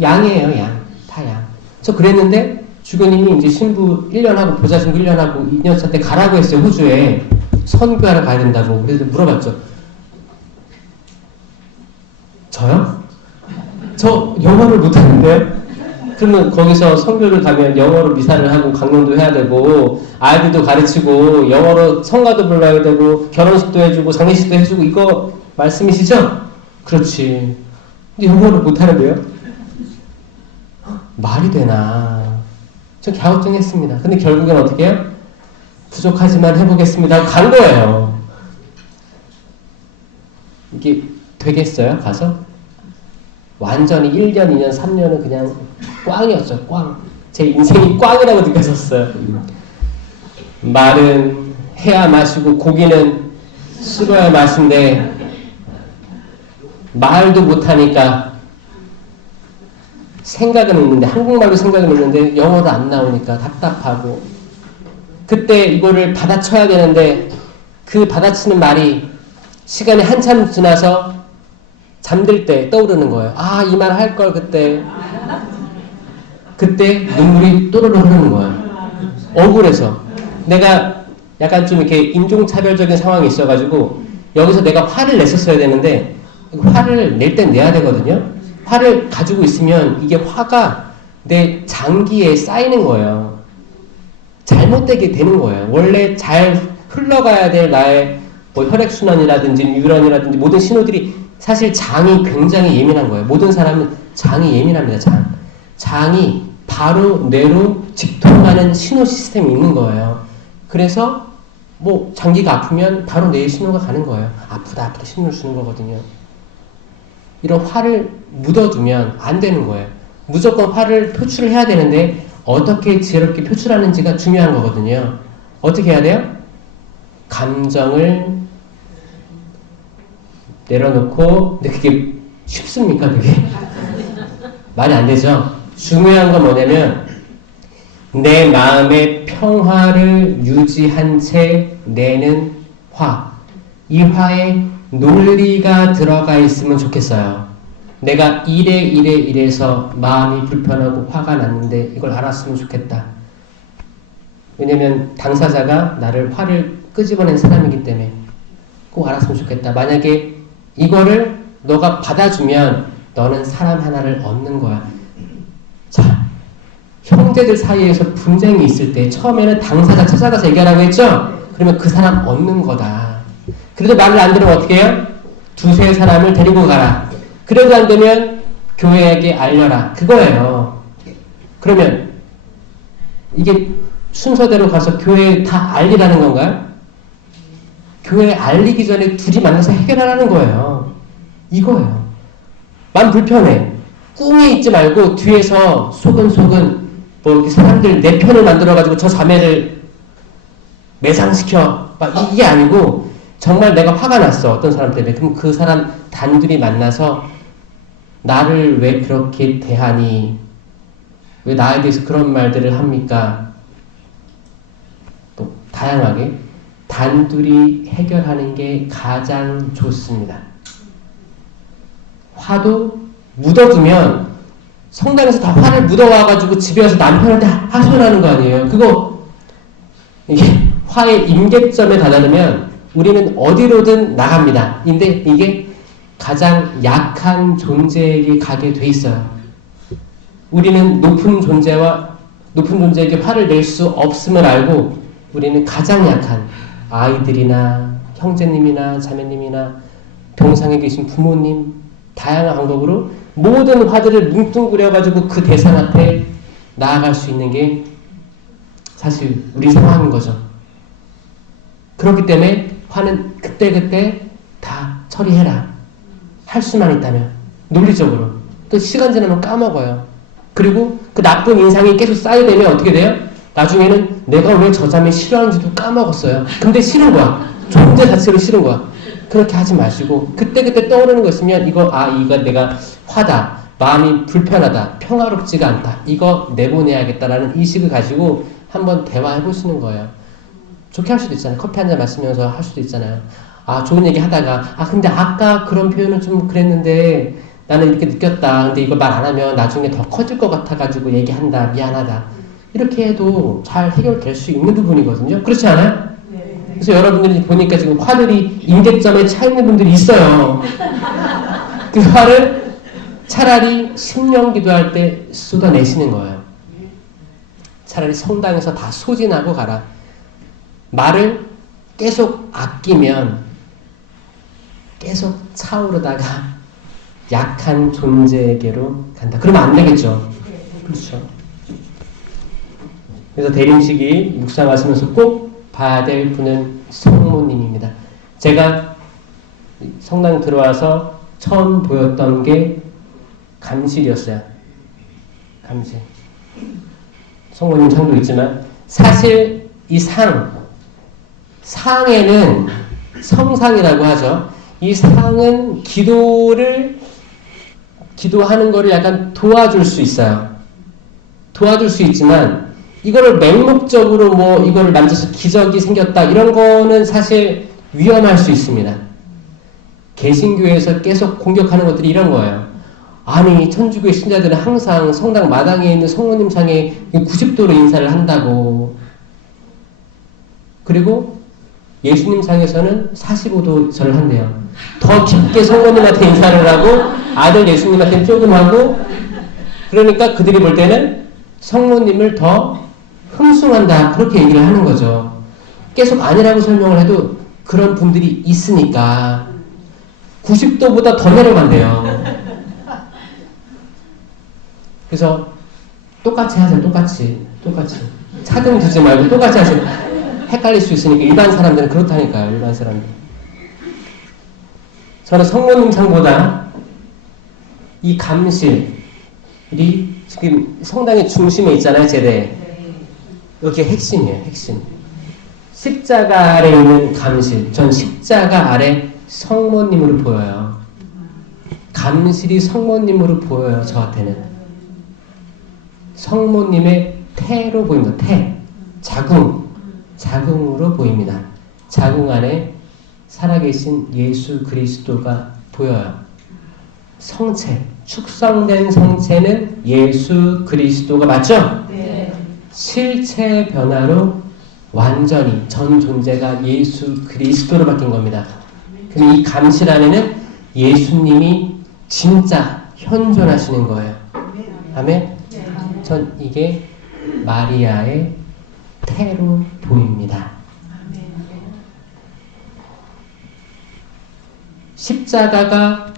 양이에요, 양. 다 양. 저 그랬는데 주교님이 이제 신부 1년 하고 보좌 신부 1년 하고 2년차 때 가라고 했어요. 호주에 선교하러 가야 된다고. 그래서 물어봤죠. 저요? 저 영어를 못하는데? 그러면 거기서 선교를 가면 영어로 미사를 하고 강론도 해야 되고 아이들도 가르치고 영어로 성가도 불러야 되고 결혼식도 해주고 장례식도 해주고 이거 말씀이시죠? 그렇지. 근데 영어를 못하는데요? 말이 되나. 좀 갸우뚱했습니다. 근데 결국엔 어떻게 해요? 부족하지만 해보겠습니다. 간 거예요. 이게 되겠어요? 가서? 완전히 1년, 2년, 3년은 그냥 꽝이었죠. 꽝. 제 인생이 꽝이라고 느꼈었어요. 말은 해야 마시고 고기는 쓸어야 마신데 말도 못하니까 생각은 있는데 한국말로 생각은 있는데 영어도 안 나오니까 답답하고 그때 이거를 받아쳐야 되는데 그 받아치는 말이 시간이 한참 지나서 잠들 때 떠오르는 거예요. 아, 이 말 할 걸 그때 눈물이 또르르 흐르는 거예요. 억울해서 내가 약간 좀 이렇게 인종차별적인 상황이 있어가지고 여기서 내가 화를 냈었어야 되는데 화를 낼 땐 내야 되거든요. 화를 가지고 있으면 이게 화가 내 장기에 쌓이는 거예요. 잘못되게 되는 거예요. 원래 잘 흘러가야 될 나의 뭐 혈액순환이라든지 유런이라든지 모든 신호들이 사실 장이 굉장히 예민한 거예요. 모든 사람은 장이 예민합니다. 장이 바로 뇌로 직통하는 신호 시스템이 있는 거예요. 그래서 뭐 장기가 아프면 바로 뇌에 신호가 가는 거예요. 아프다 신호를 주는 거거든요. 이런 화를 묻어두면 안 되는 거예요. 무조건 화를 표출을 해야 되는데 어떻게 지혜롭게 표출하는지가 중요한 거거든요. 어떻게 해야 돼요? 감정을 내려놓고, 근데 그게 쉽습니까, 그게? 말이 안 되죠? 중요한 건 뭐냐면, 내 마음의 평화를 유지한 채 내는 화. 이 화에 논리가 들어가 있으면 좋겠어요. 내가 이래서 마음이 불편하고 화가 났는데 이걸 알았으면 좋겠다. 왜냐면 당사자가 나를 화를 끄집어낸 사람이기 때문에 꼭 알았으면 좋겠다. 만약에 이거를 너가 받아주면 너는 사람 하나를 얻는 거야. 자, 형제들 사이에서 분쟁이 있을 때 처음에는 당사자 찾아가서 얘기하라고 했죠? 그러면 그 사람 얻는 거다. 그래도 말을 안 들으면 어떻게 해요? 두세 사람을 데리고 가라. 그래도 안 되면 교회에게 알려라. 그거예요. 그러면 이게 순서대로 가서 교회에 다 알리라는 건가요? 교회에 알리기 전에 둘이 만나서 해결하라는 거예요. 이거예요. 맘 불편해. 꿍에 있지 말고 뒤에서 소근소근 뭐 이렇게 사람들 내 편을 만들어가지고 저 자매를 매상시켜. 막 이게 아니고 정말 내가 화가 났어. 어떤 사람 때문에. 그럼 그 사람 단둘이 만나서 나를 왜 그렇게 대하니? 왜 나에 대해서 그런 말들을 합니까? 또 다양하게 단둘이 해결하는 게 가장 좋습니다. 화도 묻어두면 성당에서 다 화를 묻어와가지고 집에 와서 남편한테 하소연하는 거 아니에요. 그거 이게 화의 임계점에 다다르면 우리는 어디로든 나갑니다. 근데 이게 가장 약한 존재에게 가게 돼 있어요. 우리는 높은 존재에게 화를 낼 수 없음을 알고 우리는 가장 약한 아이들이나 형제님이나 자매님이나 병상에 계신 부모님 다양한 방법으로 모든 화들을 뭉뚱그려가지고 그 대상 앞에 나아갈 수 있는 게 사실 우리 상황인 거죠. 그렇기 때문에 화는 그때그때 다 처리해라. 할 수만 있다면 논리적으로. 또 시간 지나면 까먹어요. 그리고 그 나쁜 인상이 계속 쌓이되면 어떻게 돼요? 나중에는 내가 왜 저 자매 싫어하는지도 까먹었어요. 근데 싫은 거야. 존재 자체로 싫은 거야. 그렇게 하지 마시고 그때그때 떠오르는 거 있으면 이거 내가 화다. 마음이 불편하다. 평화롭지가 않다. 이거 내보내야겠다라는 의식을 가지고 한번 대화해 보시는 거예요. 좋게 할 수도 있잖아요. 커피 한잔 마시면서 할 수도 있잖아요. 좋은 얘기 하다가 근데 아까 그런 표현은 좀 그랬는데 나는 이렇게 느꼈다. 근데 이거 말 안 하면 나중에 더 커질 것 같아가지고 얘기한다. 미안하다. 이렇게 해도 잘 해결될 수 있는 부분이거든요. 그렇지 않아요? 그래서 여러분들이 보니까 지금 화들이 임계점에 차 있는 분들이 있어요. 그 화를 차라리 신령 기도할 때 쏟아내시는 거예요. 차라리 성당에서 다 소진하고 가라. 말을 계속 아끼면 계속 차오르다가 약한 존재에게로 간다. 그러면 안 되겠죠. 그렇죠. 그래서 대림식이 묵상하시면서 꼭 봐야 될 분은 성모님입니다. 제가 성당 들어와서 처음 보였던 게 감실이었어요. 감실. 성모님 상도 있지만 사실 이 상에는 성상이라고 하죠. 이 상은 기도하는 거를 약간 도와줄 수 있어요. 도와줄 수 있지만 이거를 맹목적으로 이거를 만져서 기적이 생겼다 이런 거는 사실 위험할 수 있습니다. 개신교에서 계속 공격하는 것들이 이런 거예요. 아니 천주교의 신자들은 항상 성당 마당에 있는 성모님 상에 90도로 인사를 한다고. 그리고 예수님 상에서는 45도 절을 한대요. 더 깊게 성모님한테 인사를 하고 아들 예수님한테는 조금 하고 그러니까 그들이 볼 때는 성모님을 더 흠숭한다 그렇게 얘기를 하는 거죠. 계속 아니라고 설명을 해도 그런 분들이 있으니까 90도보다 더 내려간대요. 그래서 똑같이 하세요. 똑같이 차등 두지 말고 똑같이 하세요. 헷갈릴 수 있으니까 일반 사람들은 그렇다니까요. 일반 사람들. 저는 성모님 상보다 이 감실이 지금 성당의 중심에 있잖아요. 제대. 이게 핵심이에요. 핵심. 십자가 아래 있는 감실. 전 십자가 아래 성모님으로 보여요. 감실이 성모님으로 보여요. 저한테는. 성모님의 태로 보입니다. 태. 자궁으로 보입니다. 자궁 안에 살아계신 예수 그리스도가 보여요. 성체, 축성된 성체는 예수 그리스도가 맞죠? 네. 실체 변화로 완전히 전 존재가 예수 그리스도로 바뀐 겁니다. 그럼 이 감실 안에는 예수님이 진짜 현존하시는 거예요. 아멘? 전 이게 마리아의 태로 보입니다. 십자가가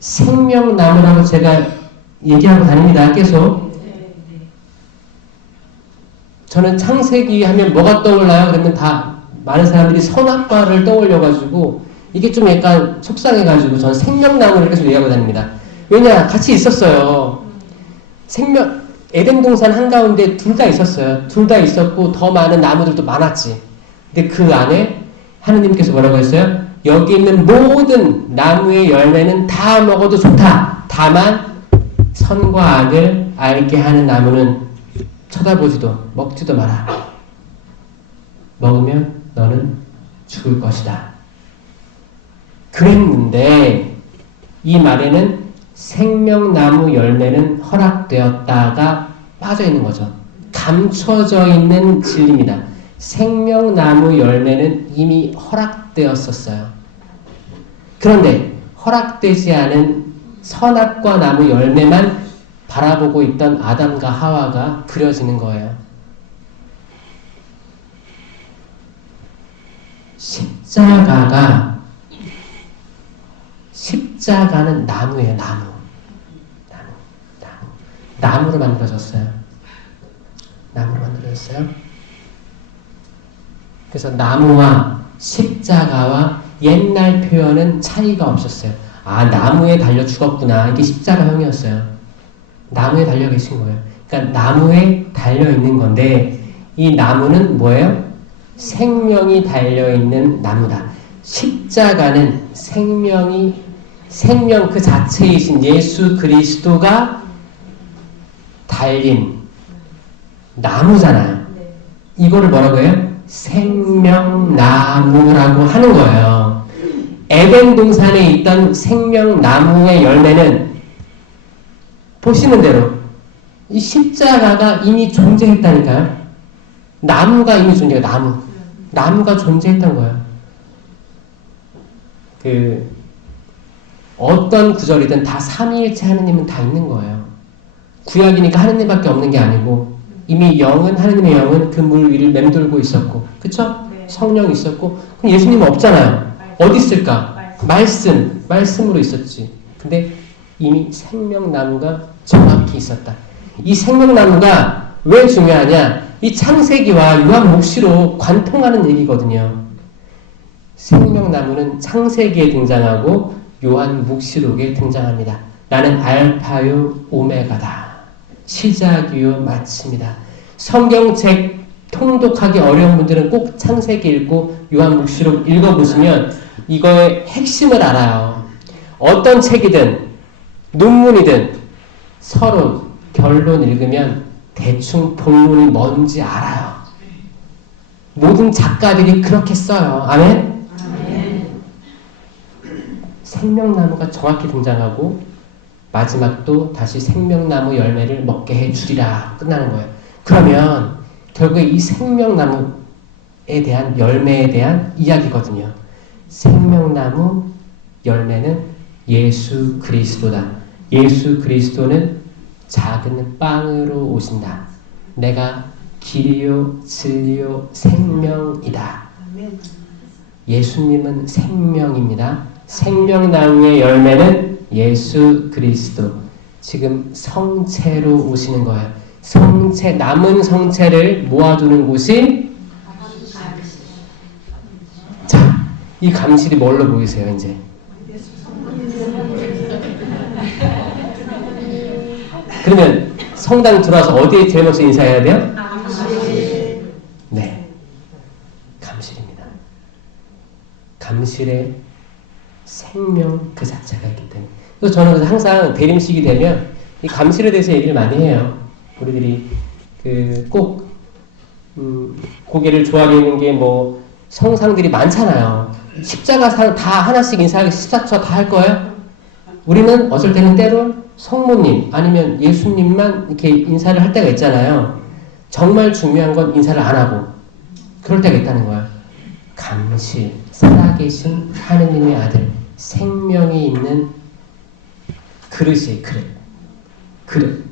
생명나무라고 제가 얘기하고 다닙니다. 계속. 저는 창세기 하면 뭐가 떠올라요? 그러면 다 많은 사람들이 선악과를 떠올려가지고 이게 좀 약간 속상해가지고 저는 생명나무를 계속 얘기하고 다닙니다. 왜냐? 같이 있었어요. 에덴 동산 한가운데 둘 다 있었어요. 둘 다 있었고 더 많은 나무들도 많았지. 근데 그 안에 하느님께서 뭐라고 했어요? 여기 있는 모든 나무의 열매는 다 먹어도 좋다. 다만 선과 악을 알게 하는 나무는 쳐다보지도 먹지도 마라. 먹으면 너는 죽을 것이다. 그랬는데 이 말에는 생명나무 열매는 허락되었다가 빠져 있는 거죠. 감춰져 있는 진리입니다. 생명나무 열매는 이미 허락되었었어요. 그런데 허락되지 않은 선악과 나무 열매만 바라보고 있던 아담과 하와가 그려지는 거예요. 십자가는 나무예요. 나무로 만들어졌어요. 그래서 나무와 십자가와 옛날 표현은 차이가 없었어요. 아, 나무에 달려 죽었구나. 이게 십자가형이었어요. 나무에 달려 계신 거예요. 그러니까 나무에 달려 있는 건데 이 나무는 뭐예요? 생명이 달려 있는 나무다. 십자가는 생명 그 자체이신 예수 그리스도가 달린 나무잖아요. 이거를 뭐라고 해요? 생명나무라고 하는 거예요. 에덴 동산에 있던 생명나무의 열매는 보시는 대로 이 십자가가 이미 존재했다니까요. 나무가 이미 존재해요. 나무가 존재했던 거예요. 어떤 구절이든 다 삼위일체 하느님은 다 있는 거예요. 구약이니까 하느님밖에 없는 게 아니고 이미 하느님의 영은 그 물 위를 맴돌고 있었고, 그쵸? 네. 성령이 있었고, 그럼 예수님은 없잖아요. 어디 있을까? 말씀으로 있었지. 근데 이미 생명나무가 정확히 있었다. 이 생명나무가 왜 중요하냐? 이 창세기와 요한복시로 관통하는 얘기거든요. 생명나무는 창세기에 등장하고 요한복시록에 등장합니다. 나는 알파요 오메가다. 시작이요 마침이다. 성경책 통독하기 어려운 분들은 꼭 창세기 읽고 요한복시록 읽어보시면 이거의 핵심을 알아요. 어떤 책이든 논문이든 서론, 결론 읽으면 대충 본문이 뭔지 알아요. 모든 작가들이 그렇게 써요. 아멘? 생명나무가 정확히 등장하고 마지막도 다시 생명나무 열매를 먹게 해주리라 끝나는 거예요. 그러면 결국에 이 생명나무에 대한 열매에 대한 이야기거든요. 생명나무 열매는 예수 그리스도다. 예수 그리스도는 작은 빵으로 오신다. 내가 길이요 진리요 생명이다. 예수님은 생명입니다. 생명나무의 열매는 예수 그리스도. 지금 성체로 오시는 거예요. 남은 성체를 모아두는 곳이 자, 이 감실이 뭘로 보이세요, 이제? 그러면 성당 들어와서 어디에 제일 먼저 인사해야 돼요? 네. 감실입니다. 감실의 생명 그 자체가 있기 때문에. 그래서 저는 항상 대림식이 되면 이 감실에 대해서 얘기를 많이 해요. 우리들이 꼭 고개를 조아리는 게 뭐 성상들이 많잖아요. 십자가상 다 하나씩 인사하기 십자처 다 할 거예요? 우리는 어쩔 때는 때론 성모님 아니면 예수님만 이렇게 인사를 할 때가 있잖아요. 정말 중요한 건 인사를 안 하고 그럴 때가 있다는 거예요. 감실, 살아계신 하느님의 아들 생명이 있는 그릇이에요. 그릇.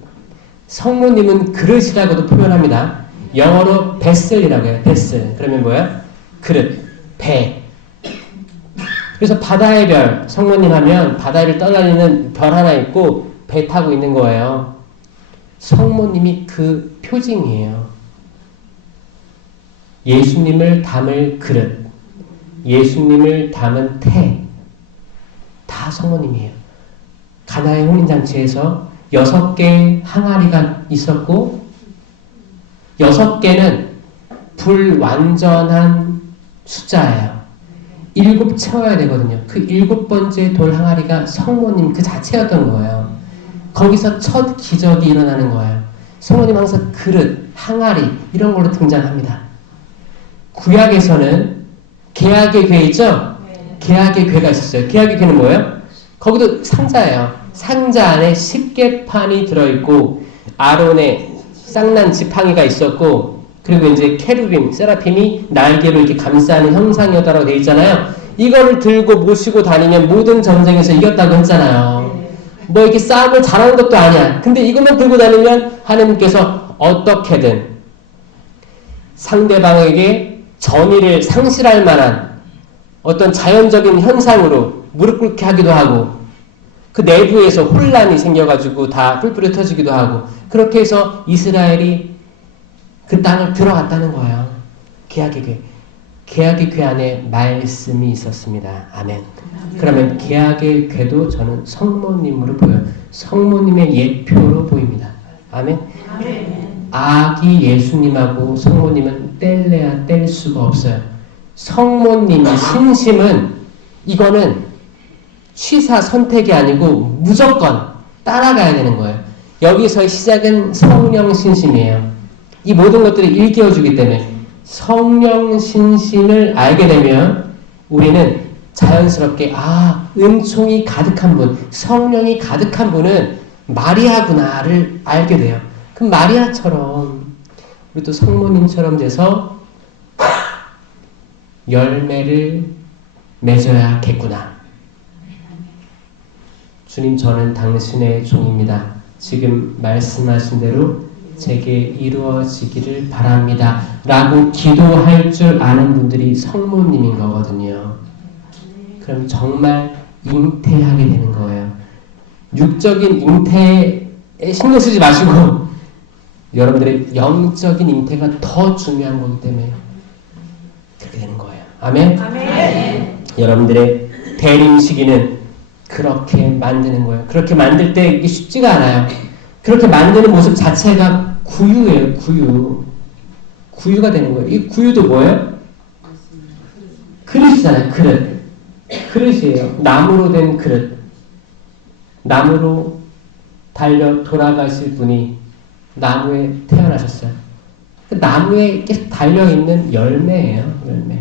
성모님은 그릇이라고도 표현합니다. 영어로 베슬이라고 해요. 베슬. 그러면 뭐야? 그릇, 배. 그래서 바다의 별, 성모님 하면 바다를 떠다니는 별 하나 있고 배 타고 있는 거예요. 성모님이 그 표징이에요. 예수님을 담을 그릇, 예수님을 담은 태, 다 성모님이에요. 가나의 혼인잔치에서 6개의 항아리가 있었고 6개는 불완전한 숫자예요. 7 채워야 되거든요. 그 7번째 돌 항아리가 성모님 그 자체였던 거예요. 거기서 첫 기적이 일어나는 거예요. 성모님 항상 그릇, 항아리 이런 걸로 등장합니다. 구약에서는 계약의 궤 있죠? 계약의 궤가 있었어요. 계약의 궤는 뭐예요? 거기도 상자예요. 상자 안에 십계판이 들어있고 아론의 쌍난 지팡이가 있었고 그리고 이제 케루빔, 세라핌이 날개로 이렇게 감싸는 형상이었다고 되어 있잖아요. 이거를 들고 모시고 다니면 모든 전쟁에서 이겼다고 했잖아요. 뭐 이렇게 싸움을 잘하는 것도 아니야. 근데 이것만 들고 다니면 하나님께서 어떻게든 상대방에게 전의를 상실할 만한 어떤 자연적인 현상으로 무릎 꿇게 하기도 하고 그 내부에서 혼란이 생겨가지고 다 뿔뿔이 터지기도 하고 그렇게 해서 이스라엘이 그 땅을 들어갔다는 거예요. 계약의 궤. 계약의 궤 안에 말씀이 있었습니다. 아멘. 그러면 계약의 궤도 저는 성모님으로 보여요. 성모님의 예표로 보입니다. 아멘. 아기 예수님하고 성모님은 뗄래야 뗄 수가 없어요. 성모님의 신심은 이거는 취사 선택이 아니고 무조건 따라가야 되는 거예요. 여기서의 시작은 성령 신심이에요. 이 모든 것들이 일깨워주기 때문에 성령 신심을 알게 되면 우리는 자연스럽게 은총이 가득한 분, 성령이 가득한 분은 마리아구나를 알게 돼요. 그럼 마리아처럼 우리도 성모님처럼 돼서 열매를 맺어야겠구나. 주님, 저는 당신의 종입니다. 지금 말씀하신 대로 제게 이루어지기를 바랍니다. 라고 기도할 줄 아는 분들이 성모님인 거거든요. 그럼 정말 잉태하게 되는 거예요. 육적인 잉태에 신경 쓰지 마시고 여러분들의 영적인 잉태가 더 중요한 거기 때문에 그렇게 되는 거예요. 아멘? 아멘. 여러분들의 대림 시기는 그렇게 만드는 거예요. 그렇게 만들 때 이게 쉽지가 않아요. 그렇게 만드는 모습 자체가 구유예요. 구유가 되는 거예요. 이 구유도 뭐예요? 그릇이잖아요. 그릇이에요. 나무로 된 그릇. 나무로 달려 돌아가실 분이 나무에 태어나셨어요. 그 나무에 계속 달려있는 열매예요. 열매.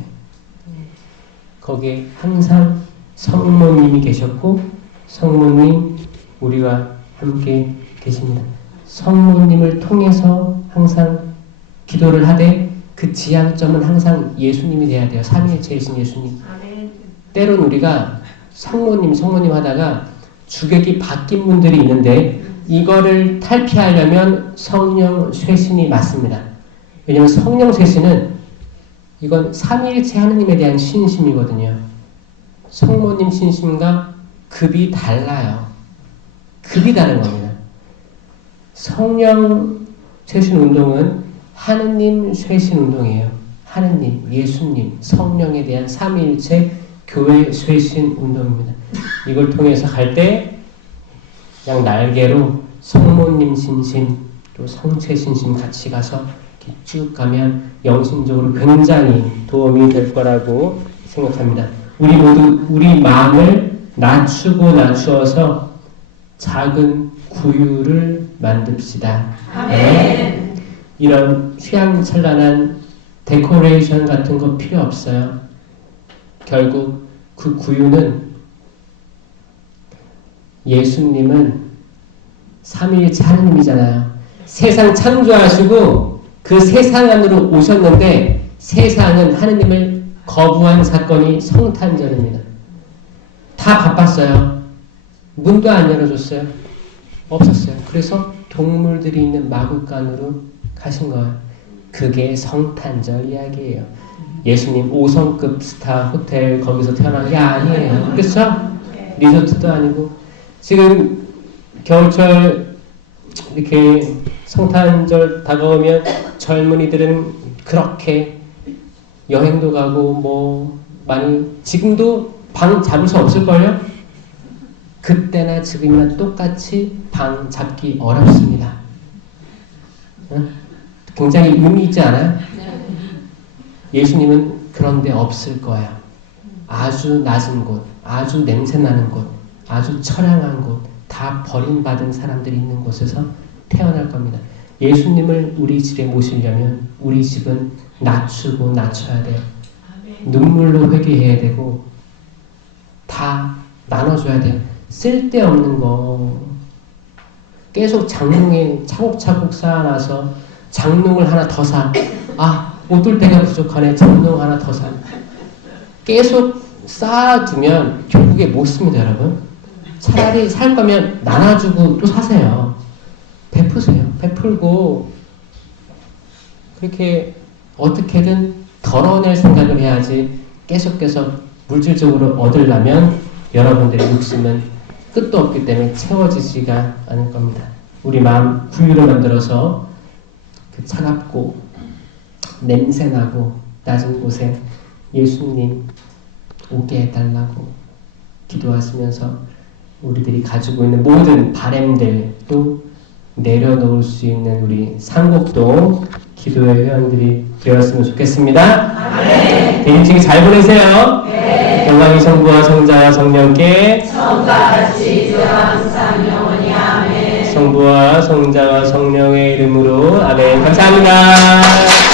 거기에 항상 성모님이 계셨고 성모님 우리와 함께 계십니다. 성모님을 통해서 항상 기도를 하되 그 지향점은 항상 예수님이 돼야 돼요. 삼위일체이신 예수님. 때론 우리가 성모님 하다가 주객이 바뀐 분들이 있는데 이거를 탈피하려면 성령 쇄신이 맞습니다. 왜냐하면 성령 쇄신은 이건 삼위일체 하느님에 대한 신심이거든요. 성모님 신심과 급이 달라요. 급이 다른 겁니다. 성령 쇄신 운동은 하느님 쇄신 운동이에요. 하느님, 예수님, 성령에 대한 삼위일체 교회 쇄신 운동입니다. 이걸 통해서 갈 때 그냥 날개로 성모님 신심 또 성체 신심 같이 가서 이렇게 쭉 가면 영신적으로 굉장히 도움이 될 거라고 생각합니다. 우리 모두 우리 마음을 낮추어서 작은 구유를 만듭시다. 아멘. 이런 휘황찬란한 데코레이션 같은 거 필요 없어요. 결국 그 구유는 예수님은 삼위일체 하느님이잖아요. 세상 창조하시고 그 세상 안으로 오셨는데 세상은 하느님을 거부한 사건이 성탄절입니다. 다 바빴어요. 문도 안 열어줬어요. 없었어요. 그래서 동물들이 있는 마구간으로 가신 거예요. 그게 성탄절 이야기예요. 예수님 5성급 스타 호텔 거기서 태어난 게 아니에요. 그렇죠? 리조트도 아니고. 지금 겨울철 이렇게 성탄절 다가오면 젊은이들은 그렇게 여행도 가고 뭐 많이 지금도 방 잡을 수 없을걸요? 그때나 지금이나 똑같이 방 잡기 어렵습니다. 응? 굉장히 의미 있지 않아요? 예수님은 그런데 없을 거예요. 아주 낮은 곳, 아주 냄새나는 곳, 아주 처량한 곳, 다 버림받은 사람들이 있는 곳에서 태어날 겁니다. 예수님을 우리 집에 모시려면 우리 집은 낮추고 낮춰야 돼요. 눈물로 회개해야 되고 다 나눠줘야 돼요. 쓸데없는 거 계속 장롱에 차곡차곡 쌓아놔서 장롱을 하나 더 사. 아, 옷둘 데가 부족하네. 장롱 하나 더 사. 계속 쌓아두면 결국에 못 씁니다, 여러분. 차라리 살 거면 나눠주고 또 사세요. 베푸세요. 베풀고 그렇게 어떻게든 덜어낼 생각을 해야지 계속해서 물질적으로 얻으려면 여러분들의 욕심은 끝도 없기 때문에 채워지지가 않을 겁니다. 우리 마음 구유를 만들어서 그 차갑고 냄새나고 낮은 곳에 예수님 오게 해달라고 기도하시면서 우리들이 가지고 있는 모든 바램들도 내려놓을 수 있는 우리 상곡동 기도의 회원들이 되었으면 좋겠습니다. 네. 대인치기 잘 보내세요. 네. 영광이 성부와 성자와 성령께 성과 같이 이제와 항상 영원히 아멘. 성부와 성자와 성령의 이름으로 아멘. 감사합니다.